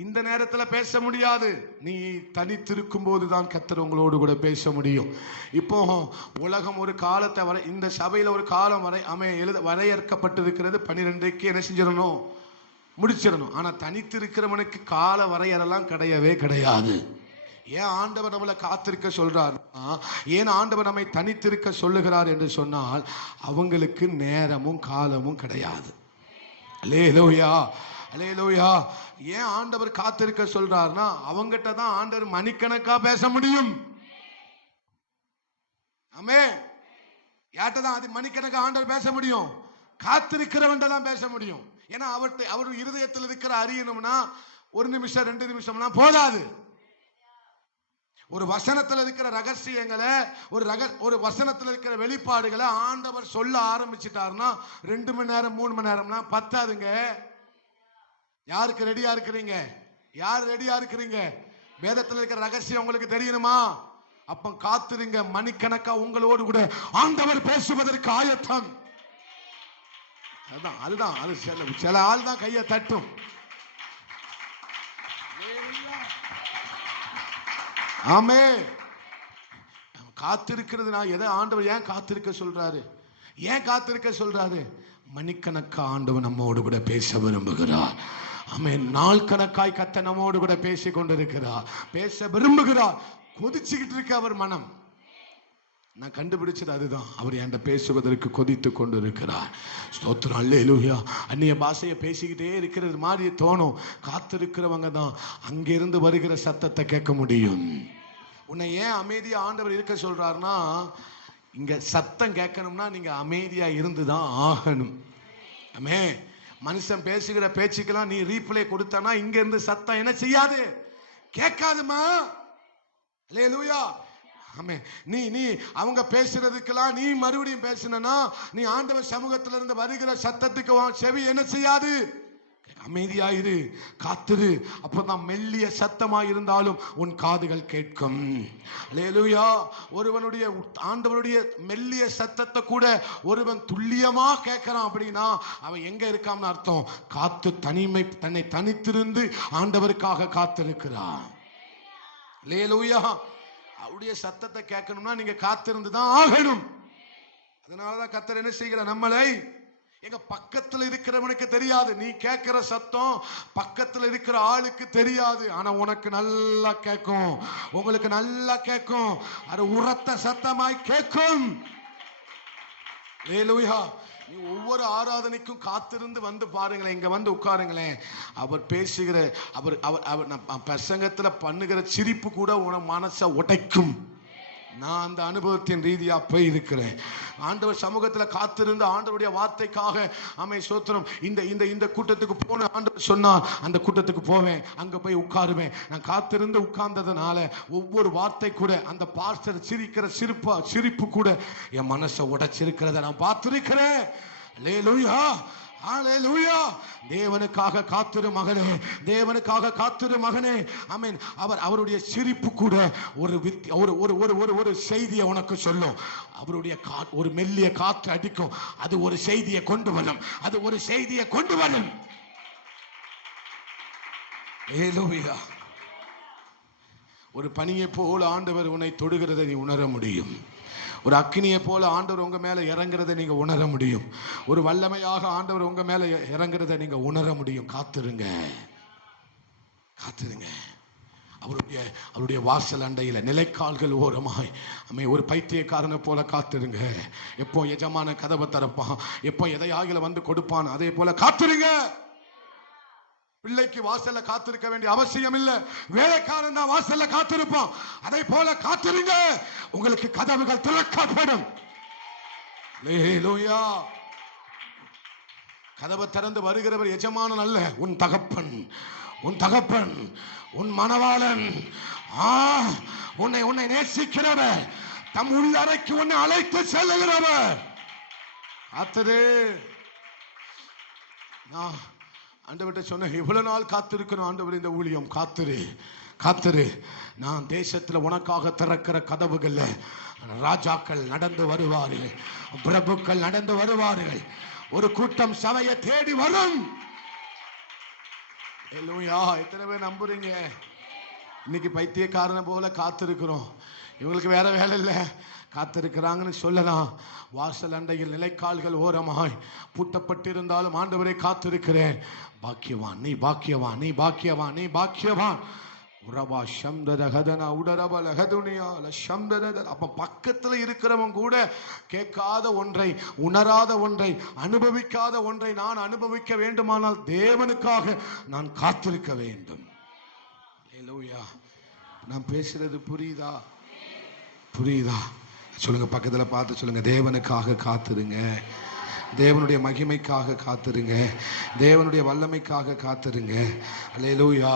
இந்த நேரத்தில் பேச முடியாது. நீ தனித்திருக்கும் போதுதான் கர்த்தர் உங்களோடு கூட பேச முடியும். இப்போ உலகம் ஒரு காலத்தை வரை, இந்த சபையில் ஒரு காலம் வரை வரையறுக்கப்பட்டிருக்கிறது. 12க்கு என்ன செஞ்சிடணும், முடிச்சிடணும். ஆனா தனித்திருக்கிறவனுக்கு கால வரையறெல்லாம் கிடையவே கிடையாது. ஏன் ஆண்டவர் நம்மளை காத்திருக்க சொல்றார், ஏன் ஆண்டவர் நம்மை தனித்திருக்க சொல்லுகிறார் என்று சொன்னால் அவங்களுக்கு நேரமும் காலமும் கிடையாது. அல்லேலூயா, அல்லேலூயா. ஏன் ஆண்டவர் காத்திருக்க சொல்றார்னா அவங்கிட்ட தான் ஆண்டவர் மணிக்கணக்கா பேச முடியும். ஆமே, யார்கிட்ட தான் அது மணிக்கணக்கா ஆண்டவர் பேச முடியும்? காத்திருக்கிறவன்ட்ட தான் பேச முடியும். ஏன்னா அவர் இருதயத்தில் இருக்கிற அறியணும்னா 1 நிமிஷம் 2 நிமிஷம்லாம் போதாது. ஒரு வசனத்தில் இருக்கிற ரகசியங்களை, ஒரு வசனத்தில் இருக்கிற வெளிப்பாடுகளை ஆண்டவர் சொல்ல ஆரம்பிச்சிட்டாருன்னா 2 மணி நேரம் 3 மணி நேரம்னா பத்தாதுங்க. யாருக்கு ரெடியா இருக்கிறீங்க? யார் ரெடியா இருக்கிறீங்க? வேதத்தில் இருக்கிற ரகசியம் உங்களுக்கு தெரியணுமா? அப்ப காத்துருங்க. மணிக்கணக்கா உங்களோடு கூட ஆண்டவர் பேசுவதற்கு ஆயத்தம். அதுதான் அது. சில ஆள் தான் கையை தட்டும். ஆமே, காத்திருக்கிறது. நான் எதை ஆண்டவர் ஏன் காத்திருக்க சொல்றாரு? ஏன் காத்திருக்க சொல்றாரு? மணிக்கணக்கா ஆண்டவர் நம்மோடு கூட பேச விரும்புகிறார். ஆமே, நாள் கணக்காய் கர்த்தர் நம்மோடு கூட பேசி கொண்டிருக்கிறார், பேச விரும்புகிறார். கொதிச்சுக்கிட்டு இருக்க அவர் மனம். நான் கண்டுபிடிச்சது அதுதான். அவர் என்கிட்ட பேசுவதற்கு கொதித்து கொண்டு இருக்கிறார். ஸ்தோத்திரம், அல்லேலூயா. அந்நிய பாஷையை பேசிக்கிட்டே இருக்கிறது மாதிரி தோணும். காத்திருக்கிறவங்க தான் அங்கிருந்து வருகிற சத்தத்தை கேட்க முடியும். உன்னை ஏன் அமைதியா ஆண்டவர் இருக்க சொல்றாருன்னா, இங்க சத்தம் கேட்கணும்னா நீங்க அமைதியா இருந்துதான் ஆகணும். ஆமே, மனுஷன் பேசுகிற பேச்சுக்கெல்லாம் நீ ரீப்ளே கொடுத்தனா இங்க இருந்து சத்தம் என்ன செய்யாது, கேட்காதுமா. அல்லேலூயா. ஆமே, நீ அவங்க பேசுறதுக்கெல்லாம் நீ மறுபடியும் பேசினா நீ ஆண்டவர் சமூகத்திலிருந்து இருந்து வருகிற சத்தத்துக்கு செவி என்ன செய்யாது. அமைதியாயிரு, காத்திரு. அப்பதான் மெல்லிய சத்தமா இருந்தாலும் உன் காதுகள் கேட்கும். அல்லேலூயா. ஒருவனுடைய ஆண்டவருடைய மெல்லிய சத்தத்தை கூட ஒருவன் துல்லியமா கேட்கிறான் அப்படின்னா அவன் எங்க இருக்கான்னு அர்த்தம். காத்து தன்னை தனித்திருந்து ஆண்டவருக்காக காத்திருக்கிறான். அல்லேலூயா. அவருடைய சத்தத்தை கேட்கணும்னா நீங்க காத்திருந்துதான் ஆகணும். அதனாலதான் கர்த்தர் என்ன செய்கிறார், நம்மளை எங்க பக்கத்துல இருக்கிறவனுக்கு தெரியாது. நீ கேட்கிற சத்தம் பக்கத்துல இருக்கிற ஆளுக்கு தெரியாது. ஆனா உனக்கு நல்லா கேட்கும், உங்களுக்கு நல்லா கேட்கும். அது உரத்த சத்தமாய் கேட்கும். அல்லேலூயா. நீ ஒவ்வொரு ஆராதனைக்கும் காத்திருந்து வந்து பாருங்களேன், இங்க வந்து உட்காருங்களேன். அவர் பேசுகிற அவர் பிரசங்கத்துல பண்ணுகிற சிரிப்பு கூட உன மனசை உடைக்கும். நான் அந்த அனுபவத்தின் ரீதியா போய் இருக்கிறேன். ஆண்டவர் சமூகத்தில் காத்திருந்து ஆண்டவருடைய வார்த்தைக்காக ஆமே சோத்திரம். இந்த கூட்டத்துக்கு போன ஆண்டவர் சொன்னார், அந்த கூட்டத்துக்கு போவேன், அங்க போய் உட்காருவேன். நான் காத்திருந்து உட்கார்ந்ததுனால ஒவ்வொரு வார்த்தை கூட அந்த பாஸ்டர் சிரிக்கிற சிரிப்பு கூட என் மனசை உடைச்சிருக்கிறத நான் பார்த்திருக்கிறேன். அல்லேலூயா, அல்லேலூயா. தேவனுக்காக காத்திரு மகனே, தேவனுக்காக காத்திரு மகனே. ஆமென். அவருடைய சிரிப்பு கூட ஒரு செய்தியை உனக்கு சொல்லும். அவருடைய ஒரு மெல்லிய காற்று அடிக்கும், அது ஒரு செய்தியை கொண்டு வரும், அது ஒரு செய்தியை கொண்டு வரும். அல்லேலூயா. ஒரு பனியை போல ஆண்டவர் உன்னை தொடுகிறதை நீ உணர முடியும். ஒரு அக்கினியை போல ஆண்டவர் உங்க மேல இறங்குறதை நீங்க உணர முடியும். ஒரு வல்லமையாக ஆண்டவர் உங்க மேல இறங்குறதை நீங்க உணர முடியும். காத்திருங்க, காத்திருங்க. அவருடைய வாசல் அண்டையில நிலைக்கால்கள் ஓரமாய் ஒரு பைத்தியக்காரனை போல காத்திருங்க. எப்போ எஜமான கதவை திறப்பான், எப்போ எதையாகில வந்து கொடுப்பான், அதே போல காத்திருங்க. பிள்ளைக்கு வாசல்ல காத்திருக்க வேண்டிய அவசியம் இல்லை, வேலைக்காரன் தான் வாசல்ல காத்திருப்பான். அதை போல காத்திருங்க, உங்களுக்கு கதவுகள் திறக்கப்படும். அல்லேலூயா. கதவை திறந்து வருகிறவர் எஜமானன் அல்ல, உன் தகப்பன், உன் தகப்பன், உன் மணவாளன், உன்னை நேசிக்கிறவர், தம் உள்ளறைக்கு உன்னை அழைத்து செல்லுகிறவர். காத்திரு. ஆண்டவர்கிட்ட சொன்ன இவ்வளவு நாள் காத்திருக்கணும். ஆண்டவர் இந்த ஊழியம் காத்திரு, காத்திரு. நான் தேசத்துல உனக்காக திறக்கிற கதவுகள்ல ராஜாக்கள் நடந்து வருவார்கள், பிரபுக்கள் நடந்து வருவார்கள். ஒரு கூட்டம் சபையை தேடி வரும். எத்தனை பேர் நம்புறீங்க? இன்னைக்கு பைத்தியக்காரனை போல காத்திருக்கிறோம். இவங்களுக்கு வேற வேலை இல்லை, காத்திருக்கிறாங்கன்னு சொல்லலாம். வாசல் அண்டையில் நிலைக்கால்கள் ஓரமாய் பூட்டப்பட்டிருந்தாலும் ஆண்டவரை காத்திருக்கிறேன். பாக்கியவான் நீ, பாக்கியவான் நீ, பாக்கியவான் நீ, பாக்கியவான். அப்ப பக்கத்துல இருக்கிறவன் கூட கேட்காத ஒன்றை, உணராத ஒன்றை, அனுபவிக்காத ஒன்றை நான் அனுபவிக்க வேண்டுமானால் தேவனுக்காக நான் காத்திருக்க வேண்டும். நான் பேசுறது புரியுதா? புரியுதா? சொல்லுங்க, பக்கத்துல பார்த்து சொல்லுங்க, தேவனுக்காக காத்திருங்க, தேவனுடைய மகிமைக்காக காத்திருங்க, தேவனுடைய வல்லமைக்காக காத்திருங்க. அல்லேலூயா.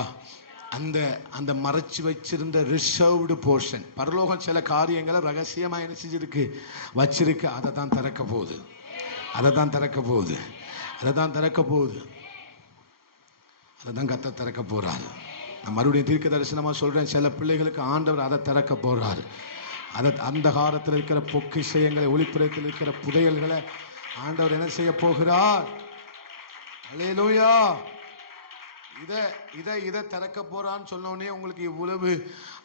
அந்த மறைச்சு வச்சிருந்த ரிசர்வ்டு போர்ஷன், பரலோகம் சில காரியங்களை ரகசியமா என்ன செஞ்சிருக்கு, வச்சிருக்கு. அதை தான் திறக்க போகுது, அதை தான் திறக்க போகுது, அதை தான் திறக்க போகுது, அதை தான் கத்த திறக்க போறாரு. நான் மறுபடியும் தீர்க்க தரிசனமா சொல்றேன், சில பிள்ளைகளுக்கு ஆண்டவர் அதை திறக்க போறாரு. அதை அந்த காலத்தில் இருக்கிற பொக்கிஷயங்களை, ஒளிப்புறத்தில் இருக்கிற புதையல்களை ஆண்டவர் என்ன செய்ய போகிறார்? அல்லேலூயா. இதை திறக்க போறான்னு சொன்னோடனே உங்களுக்கு இவ்வளவு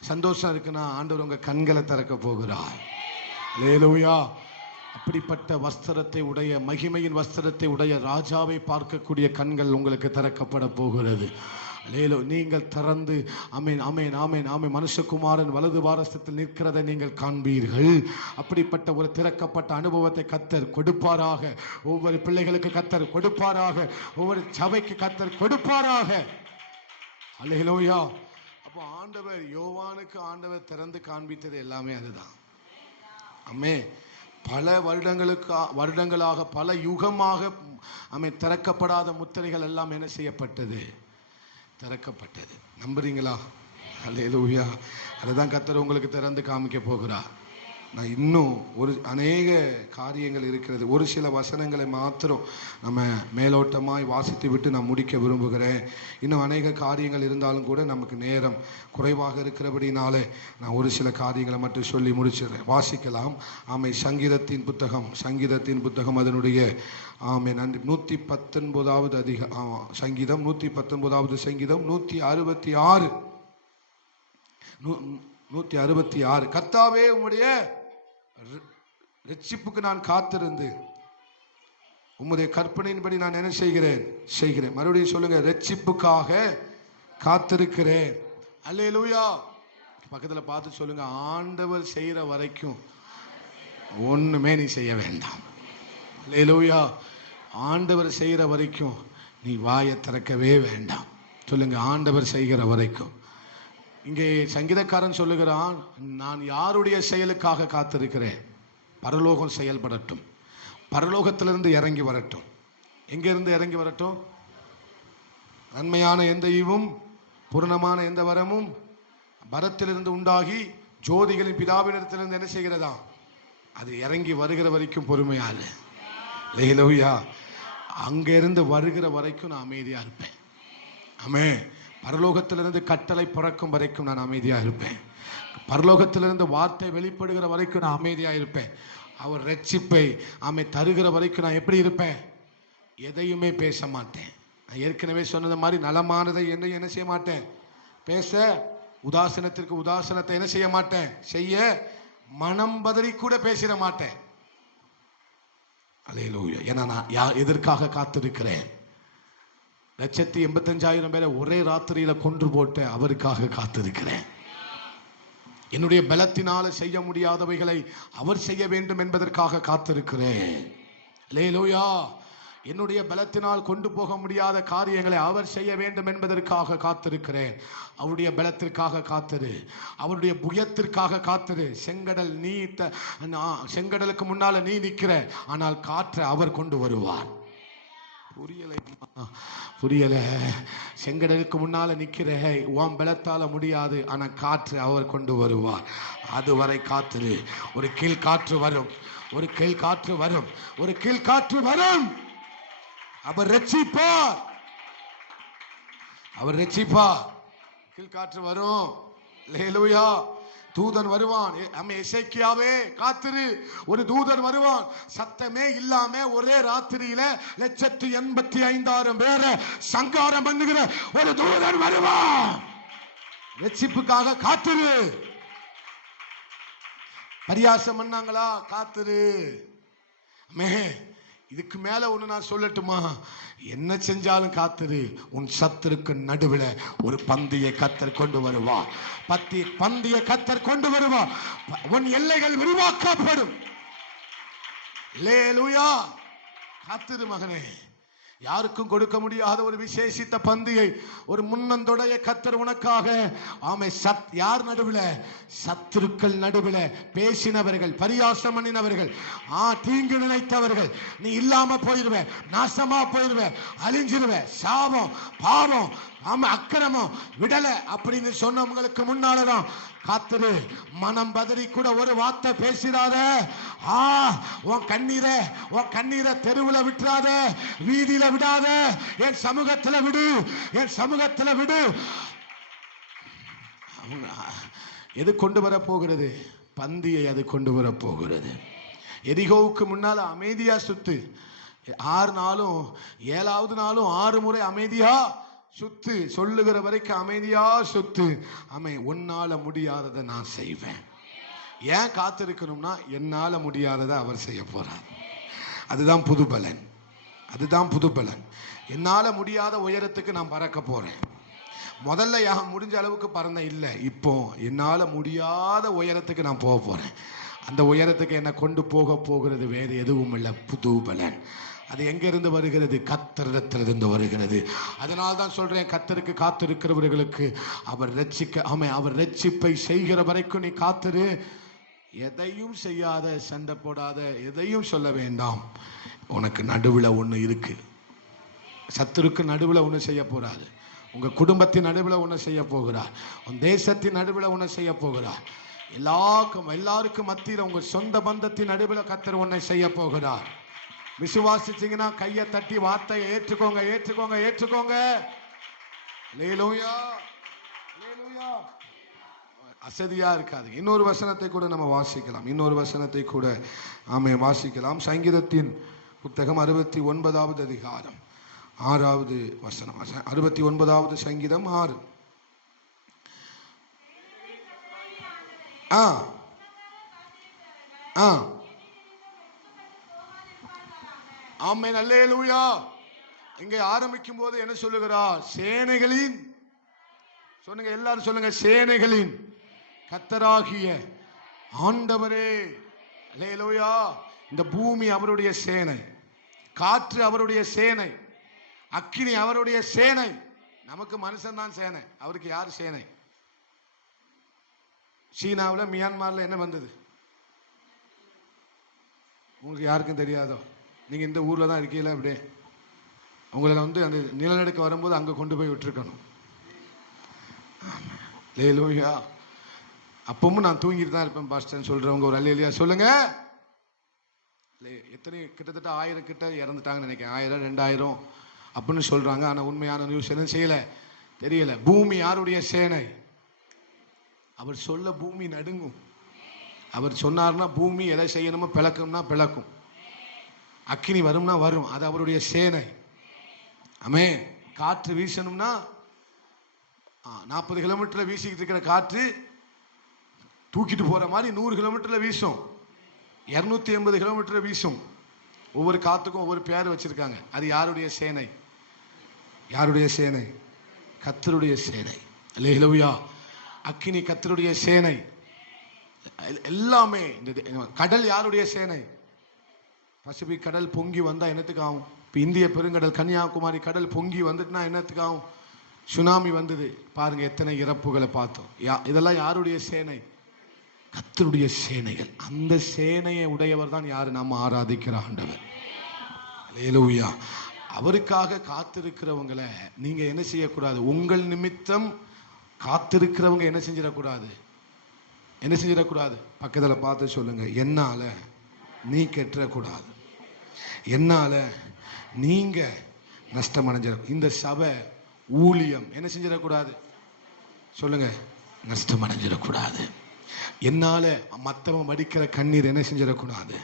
சந்தோஷம் இருக்குன்னா, ஆண்டவர் உங்க கண்களை திறக்க போகிறார். அல்லேலூயா. அப்படிப்பட்ட வஸ்திரத்தை உடைய, மகிமையின் வஸ்திரத்தை உடைய ராஜாவை பார்க்கக்கூடிய கண்கள் உங்களுக்கு திறக்கப்பட போகிறது. நீங்கள் திறந்து ஆமென் ஆமென் ஆமென் ஆமென் மனுஷகுமாரன் வலது வாரஸ்தத்தில் நிற்கிறதை நீங்கள் காண்பீர்கள். அப்படிப்பட்ட ஒரு திறக்கப்பட்ட அனுபவத்தை கர்த்தர் கொடுப்பாராக. ஒவ்வொரு பிள்ளைகளுக்கு கர்த்தர் கொடுப்பாராக. ஒவ்வொரு சபைக்கு கர்த்தர் கொடுப்பாராக. அல்லேலூயா. அப்போ ஆண்டவர் யோவானுக்கு ஆண்டவர் திறந்து காண்பித்தது எல்லாமே அதுதான். ஆமே. பல வருடங்களாக பல யுகமாக திறக்கப்படாத முத்திரைகள் எல்லாம் என்ன செய்யப்பட்டது? திறக்கப்பட்டது. நம்புறீங்களா? அல்லேலூயா. அதுதான் கர்த்தர் உங்களுக்கு திறந்து காமிக்க போகிறார். நான் இன்னும் அநேக காரியங்கள் இருக்கிறது. ஒரு சில வசனங்களை மாத்திரம் நம்ம மேலோட்டமாய் வாசித்து விட்டு நான் முடிக்க விரும்புகிறேன். இன்னும் அநேக காரியங்கள் இருந்தாலும் கூட நமக்கு நேரம் குறைவாக இருக்கிறபடினாலே நான் ஒரு சில காரியங்களை மட்டும் சொல்லி முடிச்சிடுறேன். வாசிக்கலாம். சங்கீதத்தின் புத்தகம் அதனுடைய நன்றி 119வது சங்கீதம் 119வது சங்கீதம் 166. கர்த்தாவே உம்முடைய ரட்சிப்புக்கு நான் காத்திருந்து உம்முடைய கற்பனையின்படி நான் என்ன செய்கிறேன். மறுபடியும் சொல்லுங்க, ரட்சிப்புக்காக காத்திருக்கிறேன். அல்லேலூயா. பக்கத்துல பார்த்து சொல்லுங்க, ஆண்டவர் செய்யற வரைக்கும் ஒண்ணுமே நீ செய்ய வேண்டாம். அல்லேலூயா. ஆண்டவர் செய்கிற வரைக்கும் நீ வாயை திறக்கவே வேண்டாம். சொல்லுங்க, ஆண்டவர் செய்கிற வரைக்கும். இங்கே சங்கீதக்காரன் சொல்லுகிறான், நான் யாருடைய செயலுக்காக காத்திருக்கிறேன்? பரலோகம் செயல்படட்டும், பரலோகத்திலிருந்து இறங்கி வரட்டும். எங்கிருந்து இறங்கி வரட்டும்? நன்மையான எந்த ஈவும் பூரணமான எந்த வரமும் பரத்திலிருந்து உண்டாகி ஜோதிகளின் பிதாவினிடத்திலிருந்து என்ன செய்கிறதா? அது இறங்கி வருகிற வரைக்கும் பொறுமையாரு. அல்லேலூயா. அங்கிருந்து வருகிற வரைக்கும் நான் அமைதியா இருப்பேன். ஆமே. பரலோகத்திலிருந்து கட்டளை பிறக்கும் வரைக்கும் நான் அமைதியா இருப்பேன். பரலோகத்திலிருந்து வார்த்தை வெளிப்படுகிற வரைக்கும் நான் அமைதியா இருப்பேன். அவர் ரட்சிப்பை தருகிற வரைக்கும் நான் எப்படி இருப்பேன்? எதையுமே பேச மாட்டேன். நான் ஏற்கனவே சொன்னது மாதிரி நலமானதை என்ன செய்ய மாட்டேன் பேச. உதாசனத்திற்கு உதாசனத்தை என்ன செய்ய மாட்டேன் செய்ய. மனம் பதறி கூட பேசிட மாட்டேன். அல்லேலூயா. ஏன்னா நான் எதற்காக காத்திருக்கிறேன்? 185,000 பேரை ஒரே ராத்திரியில கொன்று போட்ட அவருக்காக காத்திருக்கிறேன். என்னுடைய பலத்தினால செய்ய முடியாதவைகளை அவர் செய்ய வேண்டும் என்பதற்காக காத்திருக்கிறேன். அல்லேலூயா. என்னுடைய பலத்தினால் கொண்டு போக முடியாத காரியங்களை அவர் செய்ய வேண்டும் என்பதற்காக காத்திருக்கிறேன். அவருடைய பலத்திற்காக காத்திரு, அவருடைய புயத்திற்காக காத்திரு. செங்கடலுக்கு முன்னால நீ நிற்கிற, ஆனால் காற்றை அவர் கொண்டு வருவார். புரியல? செங்கடலுக்கு முன்னால நிக்கிற, உன் பலத்தால முடியாது, ஆனா காற்று அவர் கொண்டு வருவார். அதுவரை காத்திரு. ஒரு கீழ் காற்று வரும், ஒரு கீழ் காற்று வரும், ஒரு கீழ் காற்று வரும். அவர் ரட்சிப்பார், அவர் ரட்சிப்பார். கீழ் காற்று வரும். அல்லேலூயா. தூதன் வருவான். எசேக்கியாவே காத்திரு, ஒரு தூதன் வருவான். சத்தமே இல்லாம ஒரே ராத்திரியில 185,000 பேரை சங்காரம் பண்ணுகிற ஒரு தூதன் வருவான். ரட்சிப்புக்காக காத்திரு. பரியாசம் பண்ணாங்களா? காத்திரு. இதுக்கு மேல ஒண்ணு நான் சொல்லட்டுமா? என்ன செஞ்சாலும் காத்திரு. உன் சத்துருக்கு நடுவில் ஒரு பந்தியை கத்தர் கொண்டு வருவா. பந்தியை கத்தர் கொண்டு வருவா. உன் எல்லைகள் விரிவாக்கப்படும். அல்லேலூயா. காத்திரு மகனே. யாருக்கும் கொடுக்க முடியாத ஒரு விசேஷித்த பந்தியை, ஒரு முன்னந்தொடைய கத்தர் உனக்காக. ஆமை யார் நடுவில்? சத்துருக்கள் நடுவில் பேசினவர்கள், பரியாசம் பண்ணினவர்கள், தீங்கு நினைத்தவர்கள். நீ இல்லாம போயிருவ, நாசமா போயிருவ, அழிஞ்சிருவ. சாபம், பாவம், அக்கிரமம் விடல அப்படின்னு சொன்னவங்களுக்கு முன்னாலதான் காத்திரு. மனம் பதறி கூட ஒரு வார்த்தை பேசிடாத. உன் கண்ணீரை தெருவில் விட்டுறாத, வீதியில விடாத. என் சமூகத்துல விடு, என் சமூகத்துல விடு. எது கொண்டு வர போகிறது? பந்தியை அது கொண்டு வர போகிறது. எரிகோவுக்கு முன்னால அமைதியா சுத்து. 6 நாளும் 7வது நாளும் 6 முறை அமைதியா சுத்து. சொல்லுகிற வரைக்கும் அமைதியா சுத்து. உன்னால முடியாததை நான் செய்வேன். ஏன் காத்திருக்கணும்னா, என்னால முடியாததை அவர் செய்ய போறார். அதுதான் புது பலன். அதுதான் புது பலன். என்னால முடியாத உயரத்துக்கு நான் பறக்க போறேன். முதல்ல முடிஞ்ச அளவுக்கு பறந்த இல்லை. இப்போ என்னால முடியாத உயரத்துக்கு நான் போக போறேன். அந்த உயரத்துக்கு என்ன கொண்டு போகிறது வேறு எதுவும் இல்லை, புது பலன். அது எங்க இருந்து வருகிறது? கர்த்தரிடத்திலிருந்து வருகிறது. அதனால தான் சொல்றேன், கர்த்தருக்கு காத்திருக்கிறவர்களுக்கு அவர் அவர் ரட்சிப்பை செய்கிற வரைக்கும் நீ காத்திரு. எதையும் செய்யாத, சண்டை போடாத, எதையும் சொல்ல வேண்டாம். உனக்கு நடுவில் ஒன்று இருக்கு. சத்துருக்கு நடுவில் ஒன்று செய்ய போறாரு. உங்க குடும்பத்தின் நடுவில் ஒன்று செய்ய போகிறார். உன் தேசத்தின் நடுவில் ஒன்று செய்ய போகிறார். எல்லாருக்கும் மத்தியில் உங்க சொந்த பந்தத்தின் நடுவில் கர்த்தர் ஒன்றை செய்ய போகிறார். விசுவாசிச்சீங்கன்னா கையை தட்டி வார்த்தையை ஏற்றுக்கோங்க, ஏற்றுக்கோங்க, ஏற்றுக்கோங்க. அல்லேலூயா, அல்லேலூயா. அசதியா இருக்காது. இன்னொரு வசனத்தை கூட நம்ம வாசிக்கலாம். இன்னொரு வசனத்தை கூட வாசிக்கலாம். சங்கீதத்தின் புத்தகம் 69வது அதிகாரம் 6வது வசனம். 69வது சங்கீதம் 6. ஆமென், அல்லேலூயா. இங்கே ஆரம்பிக்கும் போது என்ன சொல்லுகிறார்? சேனைகளின், சொல்லுங்க எல்லாரும் சொல்லுங்க, சேனைகளின் கர்த்தராகிய ஆண்டவரே. அல்லேலூயா. இந்த பூமி அவருடைய சேனை, காற்று அவருடைய சேனை, அக்கினி அவருடைய சேனை. நமக்கு மனுஷன் தான் சேனை, அவருக்கு யார் சேனை? சீனாவில் மியான்மர்ல என்ன வந்தது உங்களுக்கு யாருக்கும் தெரியாதோ? நீங்க இந்த ஊர்ல தான் இருக்கீங்களா? அப்படியே உங்களை அந்த நிலநடுக்க வரும்போது அங்க கொண்டு போய் விட்டுருக்கணும். அல்லேலூயா. அப்பவும் நான் தூங்கிட்டு தான் இருப்பேன் பாஸ்டர் சொல்றவங்க ஒரு அல்லேலூயா சொல்லுங்க. எத்தனை கிட்டத்தட்ட 1000 கிட்ட இறந்துட்டாங்கன்னு நினைக்கிறேன். 1000 2000 அப்படின்னு சொல்றாங்க. ஆனா உண்மையான நியூஸ் என்ன செய்யல, தெரியல. பூமி யாருடைய சேனை? அவர் சொல்ல பூமி நடுங்கும். அவர் சொன்னார்னா பூமி எதை செய்யணுமோ பிளக்கும்னா பிளக்கும். அக்கினி வரும்னா வரும். அது அவருடைய சேனை. ஆமென். காற்று வீசணும்னா 40 கிலோமீட்டர்ல வீசிக்கிட்டு இருக்கிற காற்று தூக்கிட்டு போற மாதிரி 100 கிலோமீட்டர்ல வீசும், 280 கிலோமீட்டர்ல வீசும். ஒவ்வொரு காத்துக்கும் ஒவ்வொரு பேர் வச்சிருக்காங்க. அது யாருடைய சேனை? யாருடைய சேனை? கர்த்தருடைய சேனை. அல்லேலூயா. அக்கினி கர்த்தருடைய சேனை. எல்லாமே. இந்த கடல் யாருடைய சேனை? பசிபிக் கடல் பொங்கி வந்தா என்னத்துக்கு ஆகும்? இப்போ இந்திய பெருங்கடல் கன்னியாகுமரி கடல் பொங்கி வந்துட்டுனா என்னத்துக்கு ஆகும்? சுனாமி வந்தது பாருங்க, எத்தனை இறப்புகளை பார்த்தோம். இதெல்லாம் யாருடைய சேனை? கர்த்தருடைய சேனைகள். அந்த சேனையை உடையவர் தான் யாரு? நாம் ஆராதிக்கிற ஆண்டவர். அல்லேலூயா. அவருக்காக காத்திருக்கிறவங்களை நீங்க என்ன செய்யக்கூடாது? உங்கள் நிமித்தம் காத்திருக்கிறவங்க என்ன செஞ்சிடக்கூடாது? என்ன செஞ்சிடக்கூடாது? பக்கத்துல பார்த்து சொல்லுங்க, என்னால நீ கெட்டக்கூடாது, என்னால நீங்க நஷ்டம் அடைஞ்சிட. இந்த சபை ஊழியம் என்ன செஞ்சிடக்கூடாது? சொல்லுங்க, நஷ்டம் அடைஞ்சிடக்கூடாது. என்னால மற்றவன் வடிக்கிற கண்ணீர் என்ன செஞ்சிடக்கூடாது,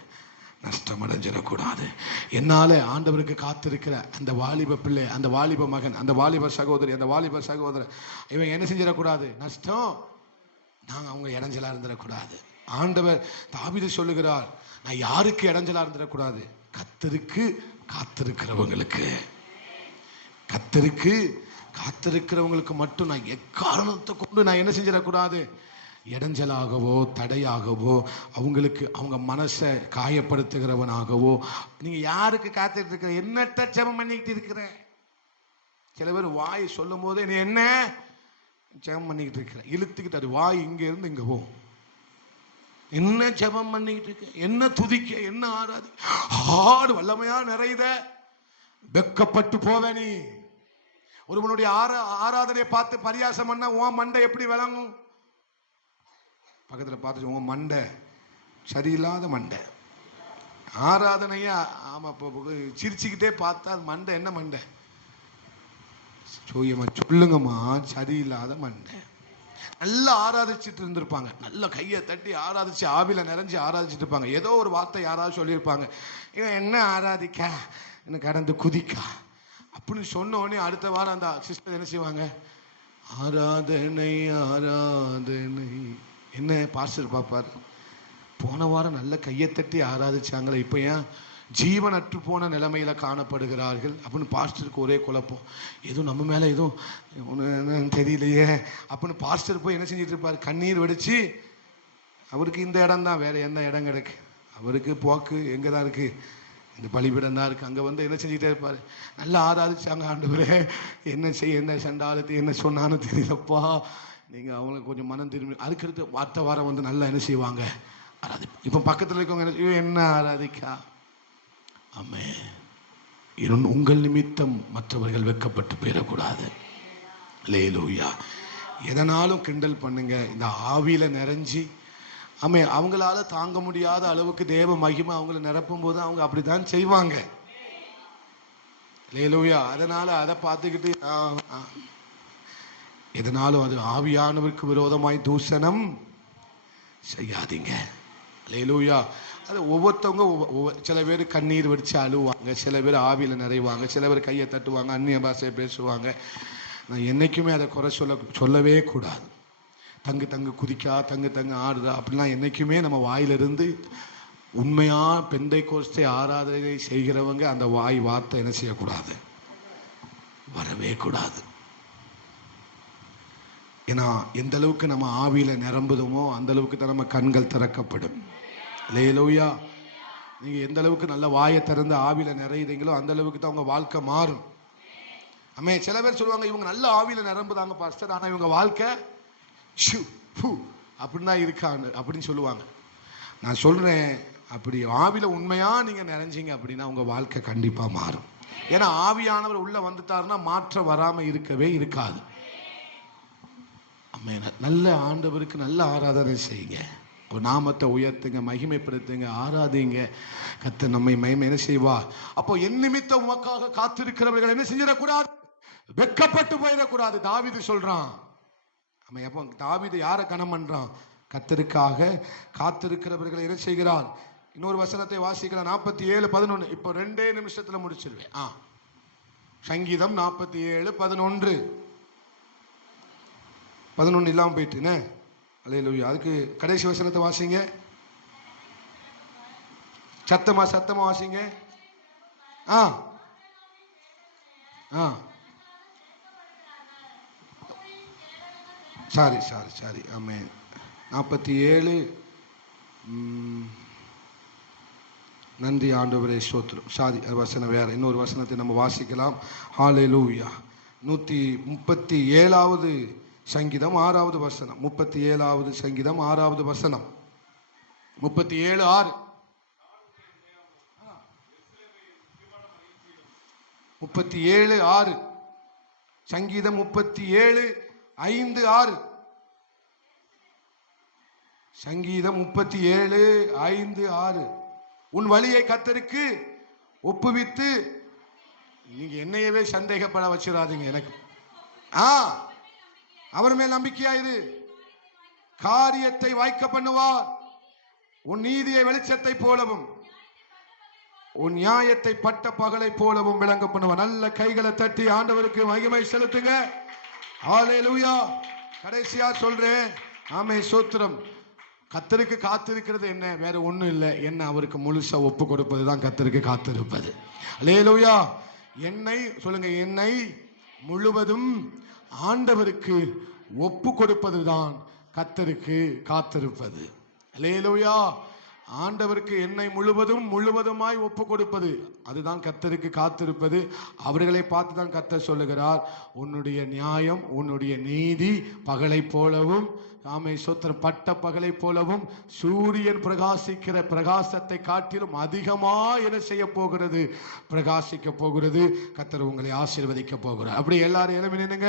நஷ்டம் அடைஞ்சிடக்கூடாது. என்னால ஆண்டவருக்கு காத்திருக்கிற அந்த வாலிப பிள்ளை, அந்த வாலிப மகன், அந்த வாலிப சகோதரி, அந்த வாலிப சகோதரர், இவன் என்ன செஞ்சிடக்கூடாது, நஷ்டம் நாங்கள் அவங்க இடைஞ்சலா இருந்துடக்கூடாது. ஆண்டவர் தாவீது சொல்லுகிறார், நான் யாருக்கு இடைஞ்சலா இருந்துடக்கூடாது, கர்த்தருக்கு காத்திருக்கிறவங்களுக்கு. கர்த்தருக்கு காத்திருக்கிறவங்களுக்கு மட்டும் நான் எக்காரணத்தை கொண்டு நான் என்ன செஞ்சிடக்கூடாது, இடைஞ்சலாகவோ தடையாகவோ அவங்களுக்கு அவங்க மனசை காயப்படுத்துகிறவனாகவோ. நீங்க யாருக்கு காத்துட்டு இருக்கிற, என்னத்த ஜெபம் பண்ணிக்கிட்டு இருக்கிற? சில பேர் வாய் சொல்லும் போதே நீ என்ன ஜெபம் பண்ணிக்கிட்டு இருக்கிற, இழுத்துக்கிட்டு அது வாய் இங்க இருந்து இங்க போகும். என்ன ஜெபம் பண்ணிக்கிட்டு இருக்க, என்ன துதிக்க, என்ன ஆராதி, ஆடு வல்லமையா நிறைத வெக்கப்பட்டு போவ. நீ ஒருவனுடைய ஆராதனையை பார்த்து பரியாசம் பண்ண உன் மண்டை எப்படி விளங்கும்? பக்கத்தில் பார்த்து உன் மண்டை சரியில்லாத மண்டை. ஆராதனையா ஆமா சிரிச்சுக்கிட்டே பார்த்தா மண்டை என்ன மண்டை சொல்லுங்கம்மா, சரியில்லாத மண்டை. நல்லா ஆராதிச்சுட்டு இருந்திருப்பாங்க, நல்ல கையை தட்டி ஆராதிச்சு ஆவில நிறைஞ்சு ஆராதிச்சுட்டு இருப்பாங்க. ஏதோ ஒரு வார்த்தை யாராவது சொல்லியிருப்பாங்க, இவன் என்ன ஆராதிக்க என்ன கடந்து குதிக்கா அப்படின்னு சொன்ன உடனே அடுத்த வாரம் அந்த சிஸ்டர் என்ன செய்வாங்க, ஆராதனை ஆராதனை. என்ன பாஸ்டர் பாப்பார், போன வாரம் நல்ல கையை தட்டி ஆராதிச்சாங்களே, இப்போ ஏன் ஜீவன் அற்று போன நிலைமையில காணப்படுகிறார்கள் அப்படின்னு பாஸ்டருக்கு ஒரே குழப்பம். எதுவும் நம்ம மேல எதுவும் தெரியலையே அப்படின்னு பாஸ்டர் போய் என்ன செஞ்சிட்டு இருப்பாரு, கண்ணீர் வெடிச்சு. அவருக்கு இந்த இடம் தான், வேற என்ன இடம் கிடக்கு, அவருக்கு போக்கு எங்கதான் இருக்கு, இந்த பலிபீடம் தான் இருக்கு. அங்க வந்து என்ன செஞ்சுட்டே இருப்பாரு, நல்லா ஆராதிச்சாங்க ஆண்டவரே, என்ன செய்ய என்ன சண்டாலத்து என்ன சொன்னான்னு தெரியலப்பா, நீங்க அவங்களுக்கு கொஞ்சம் மனம் திரும்பி. அதுக்கடுத்து வார்த்தை வாரம் வந்து நல்லா என்ன செய்வாங்க, ஆராதி. இப்ப பக்கத்துல இருக்கவங்க என்ன ஆராதிக்கா. ஆமே, உங்கள் நிமித்தம் மற்றவர்கள் வெட்கப்பட்டு போயிடக்கூடாது. அல்லேலூயா. எதனாலும் கிண்டல் பண்ணுங்க, இந்த ஆவியில நிறைஞ்சி. ஆமே, அவங்களால தாங்க முடியாத அளவுக்கு தேவ மகிமை அவங்களை நிரப்பும் போது அவங்க அப்படித்தான் செய்வாங்க. அல்லேலூயா. அதனால அதை பார்த்துக்கிட்டு எதனாலும் அது ஆவியானவருக்கு விரோதமாய் தூஷணம் செய்யாதீங்க. அல்லேலூயா. அது ஒவ்வொருத்தவங்க சில பேர் கண்ணீர் வடிச்சு அழுவாங்க, சில பேர் ஆவியில நிறைவாங்க, சில பேர் கையை தட்டுவாங்க, அந்நிய பாஷையை பேசுவாங்க. நான் என்னைக்குமே அதை குறை சொல்லவே கூடாது. தங்கு தங்கு குதிக்கா, தங்கு தங்கு ஆடுதா அப்படிலாம் என்னைக்குமே நம்ம வாயிலிருந்து உண்மையா பெந்தைக்கோஸ்தே ஆராதனை செய்கிறவங்க அந்த வாய் வார்த்தை என்ன செய்யக்கூடாது, வரவே கூடாது. ஏன்னா எந்த அளவுக்கு நம்ம ஆவியில நிரம்புதுமோ அந்த அளவுக்கு தான் நம்ம கண்கள் திறக்கப்படும். அல்லேலூயா. நீங்க எந்த அளவுக்கு நல்ல வாயை திறந்து ஆவியில நிறையுறீங்களோ அந்த அளவுக்கு தான் உங்க வாழ்க்கை மாறும். ஆமே. சில பேர் சொல்லுவாங்க, இவங்க நல்ல ஆவியில நிரம்புதாங்க பாஸ்டர், ஆனா இவங்க வாழ்க்கை அப்படின்னா இருக்காங்க அப்படின்னு சொல்லுவாங்க. நான் சொல்றேன், அப்படி ஆவியில உண்மையா நீங்க நிறைஞ்சீங்க அப்படின்னா உங்க வாழ்க்கை கண்டிப்பா மாறும். ஏன்னா ஆவியானவர் உள்ள வந்துட்டாருன்னா மாற்றம் வராம இருக்கவே இருக்காது. ஆமே. நல்ல ஆண்டவருக்கு நல்ல ஆராதனை செய்யுங்க, நாமத்தை உயர்த்துங்க, மகிமைப்படுத்துங்க, ஆராதிங்க. கர்த்தர் நம்மை மகிமை என்ன செய்வார். அப்போ என் நிமித்தம் உமக்காக காத்திருக்கிறவர்கள் என்ன செஞ்சிடக்கூடாது, வெட்கப்பட்டு போயிடக்கூடாது. தாவீது சொல்றான். ஆமா. அப்போ தாவீது யாரை கனம் பண்றான், கர்த்தருக்காக காத்திருக்கிறவர்களை என்ன செய்கிறார். இன்னொரு வசனத்தை வாசிக்கலாம், 47:11. இப்போ 2 நிமிஷத்துல முடிச்சிருவேன். சங்கீதம் 47:11. 11 இல்லாம போயிட்டுனே. அல்லேலூயா. அதுக்கு கடைசி வசனத்தை வாசிங்க, சத்தமா சத்தமா வாசிங்க. சாரி. ஆமே. 47. நன்றி ஆண்டவரே, ஸ்தோத்திரம். சாரி, வசனம் வேற, இன்னொரு வசனத்தை நம்ம வாசிக்கலாம். ஹல்லேலூயா. 137வது சங்கீதம் 6வது வசனம். 37வது சங்கீதம் 6வது வசனம். 37:6. 37:6. சங்கீதம் 37:5-6. சங்கீதம் 37:5-6. உன் வழியை கர்த்தருக்கு ஒப்புவித்து. நீங்க என்னையவே சந்தேகப்பட வச்சிடாதீங்க. எனக்கு அவர் மேல் நம்பிக்கையா இரு, காரியத்தை வாய்க்க பண்ணுவார். உன் நீதியை வெளிச்சத்தை போலவும் உன் நியாயத்தை பட்ட பகலை போலவும் விளங்க பண்ணுவார். நல்ல கைகளை தட்டி ஆண்டவருக்கு மகிமை செலுத்துங்க. ஹல்லேலூயா. கடைசியா சொல்றேன், ஆமே சோத்திரம். கர்த்தருக்கு காத்திருக்கிறது என்ன? வேற ஒண்ணும் இல்லை. என்ன அவருக்கு முழுசா ஒப்பு கொடுப்பது தான் கர்த்தருக்கு காத்திருப்பது. ஹல்லேலூயா. என்னை சொல்லுங்க, என்னை முழுவதும் ஆண்டவருக்கு ஒப்பு கொடுப்பது தான் கர்த்தருக்கு காத்திருப்பது. ஹல்லேலூயா. ஆண்டவருக்கு என்னை முழுவதுமாய் ஒப்பு கொடுப்பது, அதுதான் கர்த்தருக்கு காத்திருப்பது. அவர்களை பார்த்து தான் கர்த்தர் சொல்லுகிறார், உன்னுடைய நியாயம் உன்னுடைய நீதி பகலை போலவும், ஆமை சோத்திரம், பட்ட பகலை போலவும் சூரியன் பிரகாசிக்கிற பிரகாசத்தை காட்டிலும் அதிகமாக என்ன செய்ய போகிறது? பிரகாசிக்க போகிறது. கர்த்தர் உங்களை ஆசீர்வதிக்க போகிறார். அப்படி எல்லாரும் எழுமி நின்னுங்க.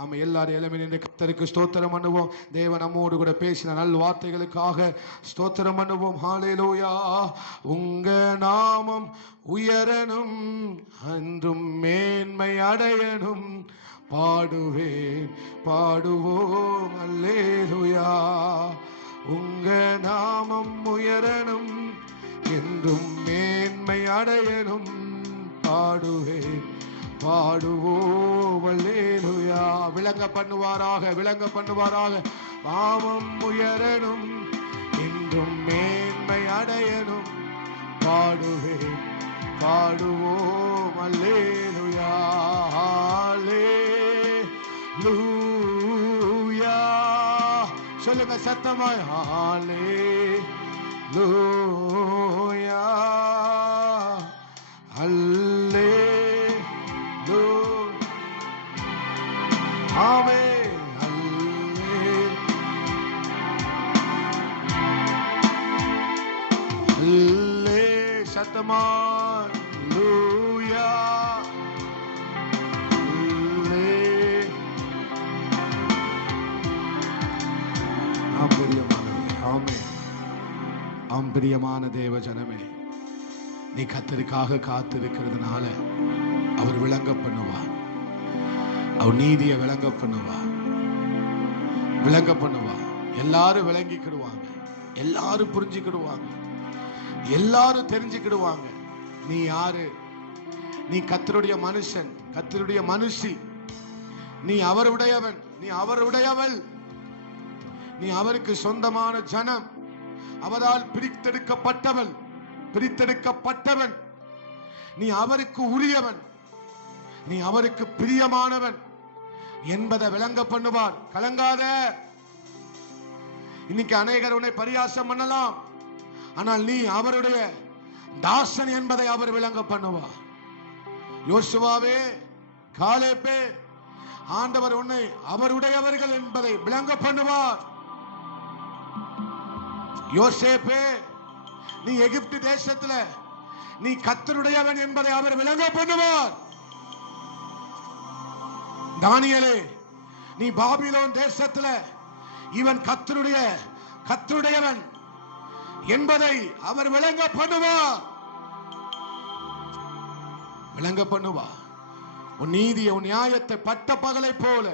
ஆமா, எல்லாரும் எழுமி நின்று கர்த்தருக்கு ஸ்தோத்திரம் பண்ணுவோம். தேவன் நம்மோடு கூட பேசின நல் வார்த்தைகளுக்காக ஸ்தோத்திரம் பண்ணுவோம். ஹல்லேலூயா. உங்க நாமம் உயரணும், அன்றும் மேன்மை அடையணும், பாடுவேன் பாடுவோம் அல்லேலூயா. உங்க நாமம் உயரணும், என்றும் மேன்மை அடையணும், பாடுவேன் பாடுவோம் அல்லேலூயா. விளங்க பண்ணுவாராக, விளங்க பண்ணுவாராக. நாமம் உயரணும், என்றும் மேன்மை அடையணும், பாடுவேன் பாடுவோம் அல்லேலூயா. ஹல்லேலூயா. சொல்லுங்க சத்தமாய், ஹல்லேலூயா ஹல்லேலூயா. ஆமென். ஹல்லே சத்தமாய், ஹல்லேலூயா. பிரியமான தேவ ஜனமே, நீ கர்த்தருக்காக காத்திருக்கிறதுனால அவர் விளங்க பண்ணுவார். அவர் நீதியை விளங்க பண்ணுவார், விளங்க பண்ணுவார். எல்லாரும் விளங்கிக்கிடுவாங்க, எல்லாரும் புரிஞ்சுக்கிடுவாங்க, எல்லாரும் தெரிஞ்சுக்கிடுவாங்க. நீ யாரு? நீ கர்த்தருடைய மனுஷன், கர்த்தருடைய மனுஷி. நீ அவருடையவன், நீ அவருடையவள். நீ அவருக்கு சொந்தமான ஜனம். அவரால் பிரித்தெடுக்கப்பட்டவள், பிரித்தெடுக்கப்பட்டவன். நீ அவருக்கு உரியவன், நீ அவருக்கு பிரியமானவன் என்பதை விளங்க பண்ணுவார். கலங்காத. இன்னைக்கு அநேகர் உன்னை பரியாசம் பண்ணலாம், ஆனால் நீ அவருடைய தாசன் என்பதை அவர் விளங்க பண்ணுவார். யோசுவாவே, காலேபே, ஆண்டவர் உன்னை அவருடையவர்கள் என்பதை விளங்க பண்ணுவார். யோசேப்பே, நீ எகிப்து தேசத்துல நீ கர்த்தருடையவன் என்பதை அவர் விளங்க பண்ணுவார். தானியேலே, நீ பாபிலோன் தேசத்துல இவன் கர்த்தருடையவன் என்பதை அவர் விளங்க பண்ணுவார். விளங்க பண்ணுவார். உன் நீதியை, உன் நியாயத்தை பட்ட பகலை போல,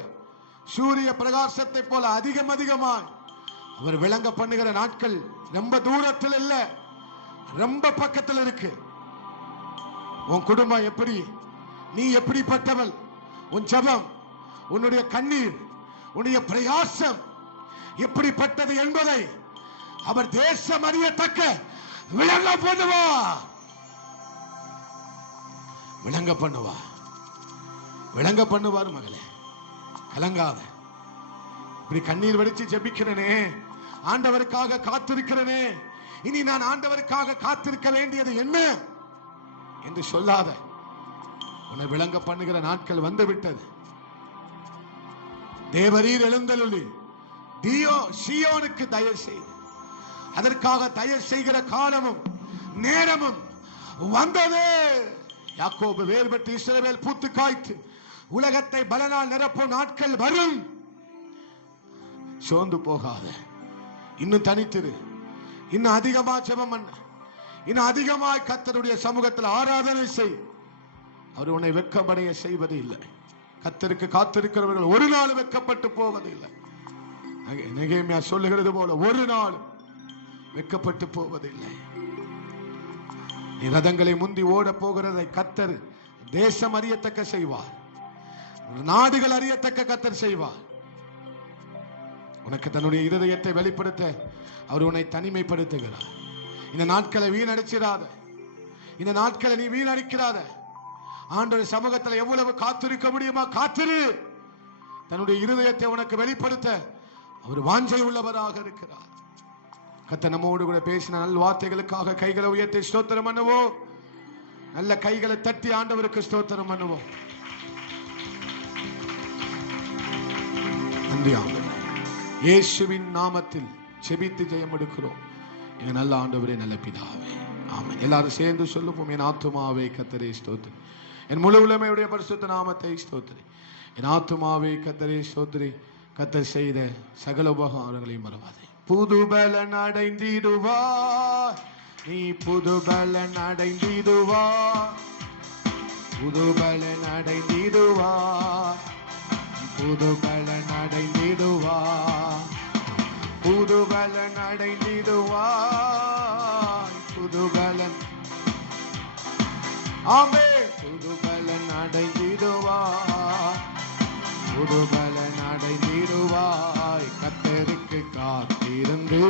சூரிய பிரகாசத்தை போல அதிகமாய் அவர் விளங்க பண்ணுகிற நாட்கள் ரொம்ப தூரத்தில் இல்ல, ரொம்ப பக்கத்தில் இருக்கு. உன் குடும்பம் எப்படி, நீ எப்படிப்பட்டவள், உன் ஜெபம், உன்னுடைய கண்ணீர், உன்னுடைய பிரயாசம் எப்படிப்பட்டது என்பதை அவர் தேசம் அறியத்தக்க விளங்க பண்ணுவார். விளங்க பண்ணுவார், விளங்க பண்ணுவார். மகளே, கலங்காத. இப்படி கண்ணீர் வடிச்சு ஜெபிக்கிறனே, ஆண்டவருக்காக காத்திருக்கிறனே, இனி நான் ஆண்டவருக்காக காத்திருக்க வேண்டியது என்ன என்று சொல்லாத. உன்னை விளங்க பண்ணுகிற நாட்கள் வந்து விட்டது. தேவரீர் எழுந்தருளி சீயோனுக்கு தயவு செய்து, அதற்காக தயவு செய்கிற காலமும் நேரமும் வந்தது. யாக்கோபு வேர் பெற்று இஸ்ரவேல் பூத்து காய்த்து உலகத்தை பலனால் நிரப்பும் நாட்கள் வரும். சோர்ந்து போகாத. இன்னும் தனித்திரு, இன்னும் அதிகமா ஜெபம் பண்ண, இன்னும் அதிகமாய் கர்த்தருடைய சமூகத்தில் ஆராதனை செய். அவர் உன்னை வெட்கமடைய செய்வது இல்லை. கர்த்தருக்கு காத்திருக்கிறவர்கள் ஒரு நாள் வெட்கப்பட்டு போவது இல்லை. நெகேமியா சொல்லுகிறது போல ஒரு நாள் வெட்கப்பட்டு போவதில்லை. நீ ரதங்களை முந்தி ஓட போகிறதை கர்த்தர் தேசம் அறியத்தக்க செய்வார், நாடுகள் அறியத்தக்க கர்த்தர் செய்வார். உனக்கு தன்னுடைய இருதயத்தை வெளிப்படுத்த அவர் உன்னை தனிமைப்படுத்துகிறார். இந்த நாட்களை வீணடிச்சிடாத, இந்த நாட்களை நீ வீணடிக்கிறாத. ஆண்டவர் சமூகத்தில் எவ்வளவு காத்திருக்க முடியுமா காத்திரு. தன்னுடைய இருதயத்தை உனக்கு வெளிப்படுத்த அவர் வாஞ்சை உள்ளவராக இருக்கிறார். கர்த்தர் நம்மோடு கூட பேசின நல் வார்த்தைகளுக்காக கைகளை உயர்த்தி ஸ்தோத்திரம் பண்ணுவோம். நல்ல கைகளை தட்டி ஆண்டவருக்கு ஸ்தோத்திரம் பண்ணுவோம். நன்றி ஆண்டவரே. இயேசுவின் நாமத்தில் செபித்து ஜெயம் எடுக்கிறோம் என் நல்ல ஆண்டவரே, நல்ல பிதாவே, ஆமென். எல்லாரும் சேர்ந்து சொல்லுவோம். என் ஆத்துமாவே கர்த்தரை ஸ்தோத்திரி, என் முழு உலமையுடைய பரிசுத்த நாமத்தை ஸ்தோத்திரி. என் ஆத்துமாவே கர்த்தரை ஸ்தோத்திரி, கர்த்தர் செய்த சகல உபகாரங்களையும் மறவாதே. புது பலன் அடைந்திடுவார், நீ புது பலன் அடைந்திடுவார், புது பலன் அடைந்திடுவார், புது பலன் அடைந்திடுவார், புது பலன் அடைந்திடுவார், புது பலன், ஆமே, புது பலன் அடைந்திடுவார், புது பலன் அடைந்திடுவாய். கர்த்தருக்கு காத்திருந்து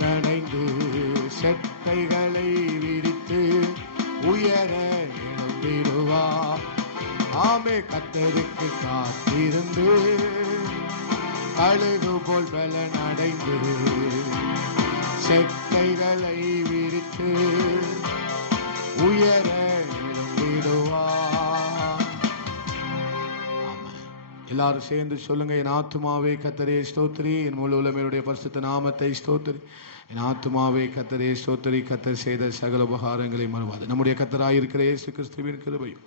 நனைந்து செட்டைகளை விரித்து உயர எழும்பிடுவார். ஆமே, கர்த்தருக்கு காத்திருந்து அழுகு போல் பலன் அடைந்து செட்டைகளை விரித்து உயர எழும்பிடுவார். எல்லாரும் சேர்ந்து சொல்லுங்க. என் ஆத்துமாவே கர்த்தரே ஸ்தோத்திரி, என் முழு உலமையுடைய பரிசுத்த நாமத்தை ஸ்தோத்திரி. என் ஆத்துமாவே கர்த்தரே ஸ்தோத்திரி, கர்த்தர் செய்த சகல உபகாரங்களை மறவாது. நம்முடைய கர்த்தராயிருக்கிற இயேசு கிறிஸ்துவின் கிருபையும்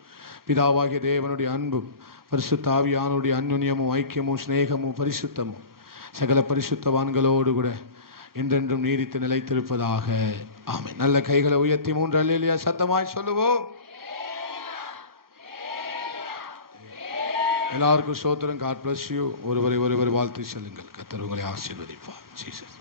பிதாவாகிய தேவனுடைய அன்பும் பரிசுத்த ஆவியானவருடைய அன்யோன்யமும் ஐக்கியமும் சிநேகமும் பரிசுத்தமும் சகல பரிசுத்தவான்களோடு கூட என்றென்றும் நீடித்து நிலைத்திருப்பதாக. ஆமென். நல்ல கைகளை உயர்த்தி 3 அல்லேலூயா சத்தமாய் சொல்லுவோம். எல்லாருக்கும் ஸ்தோத்திரம். God bless you. ஒருவரை ஒருவர் வாழ்த்து சொல்லுங்கள். கர்த்தர் உங்களை ஆசீர்வதிப்பார். ஜீசஸ்.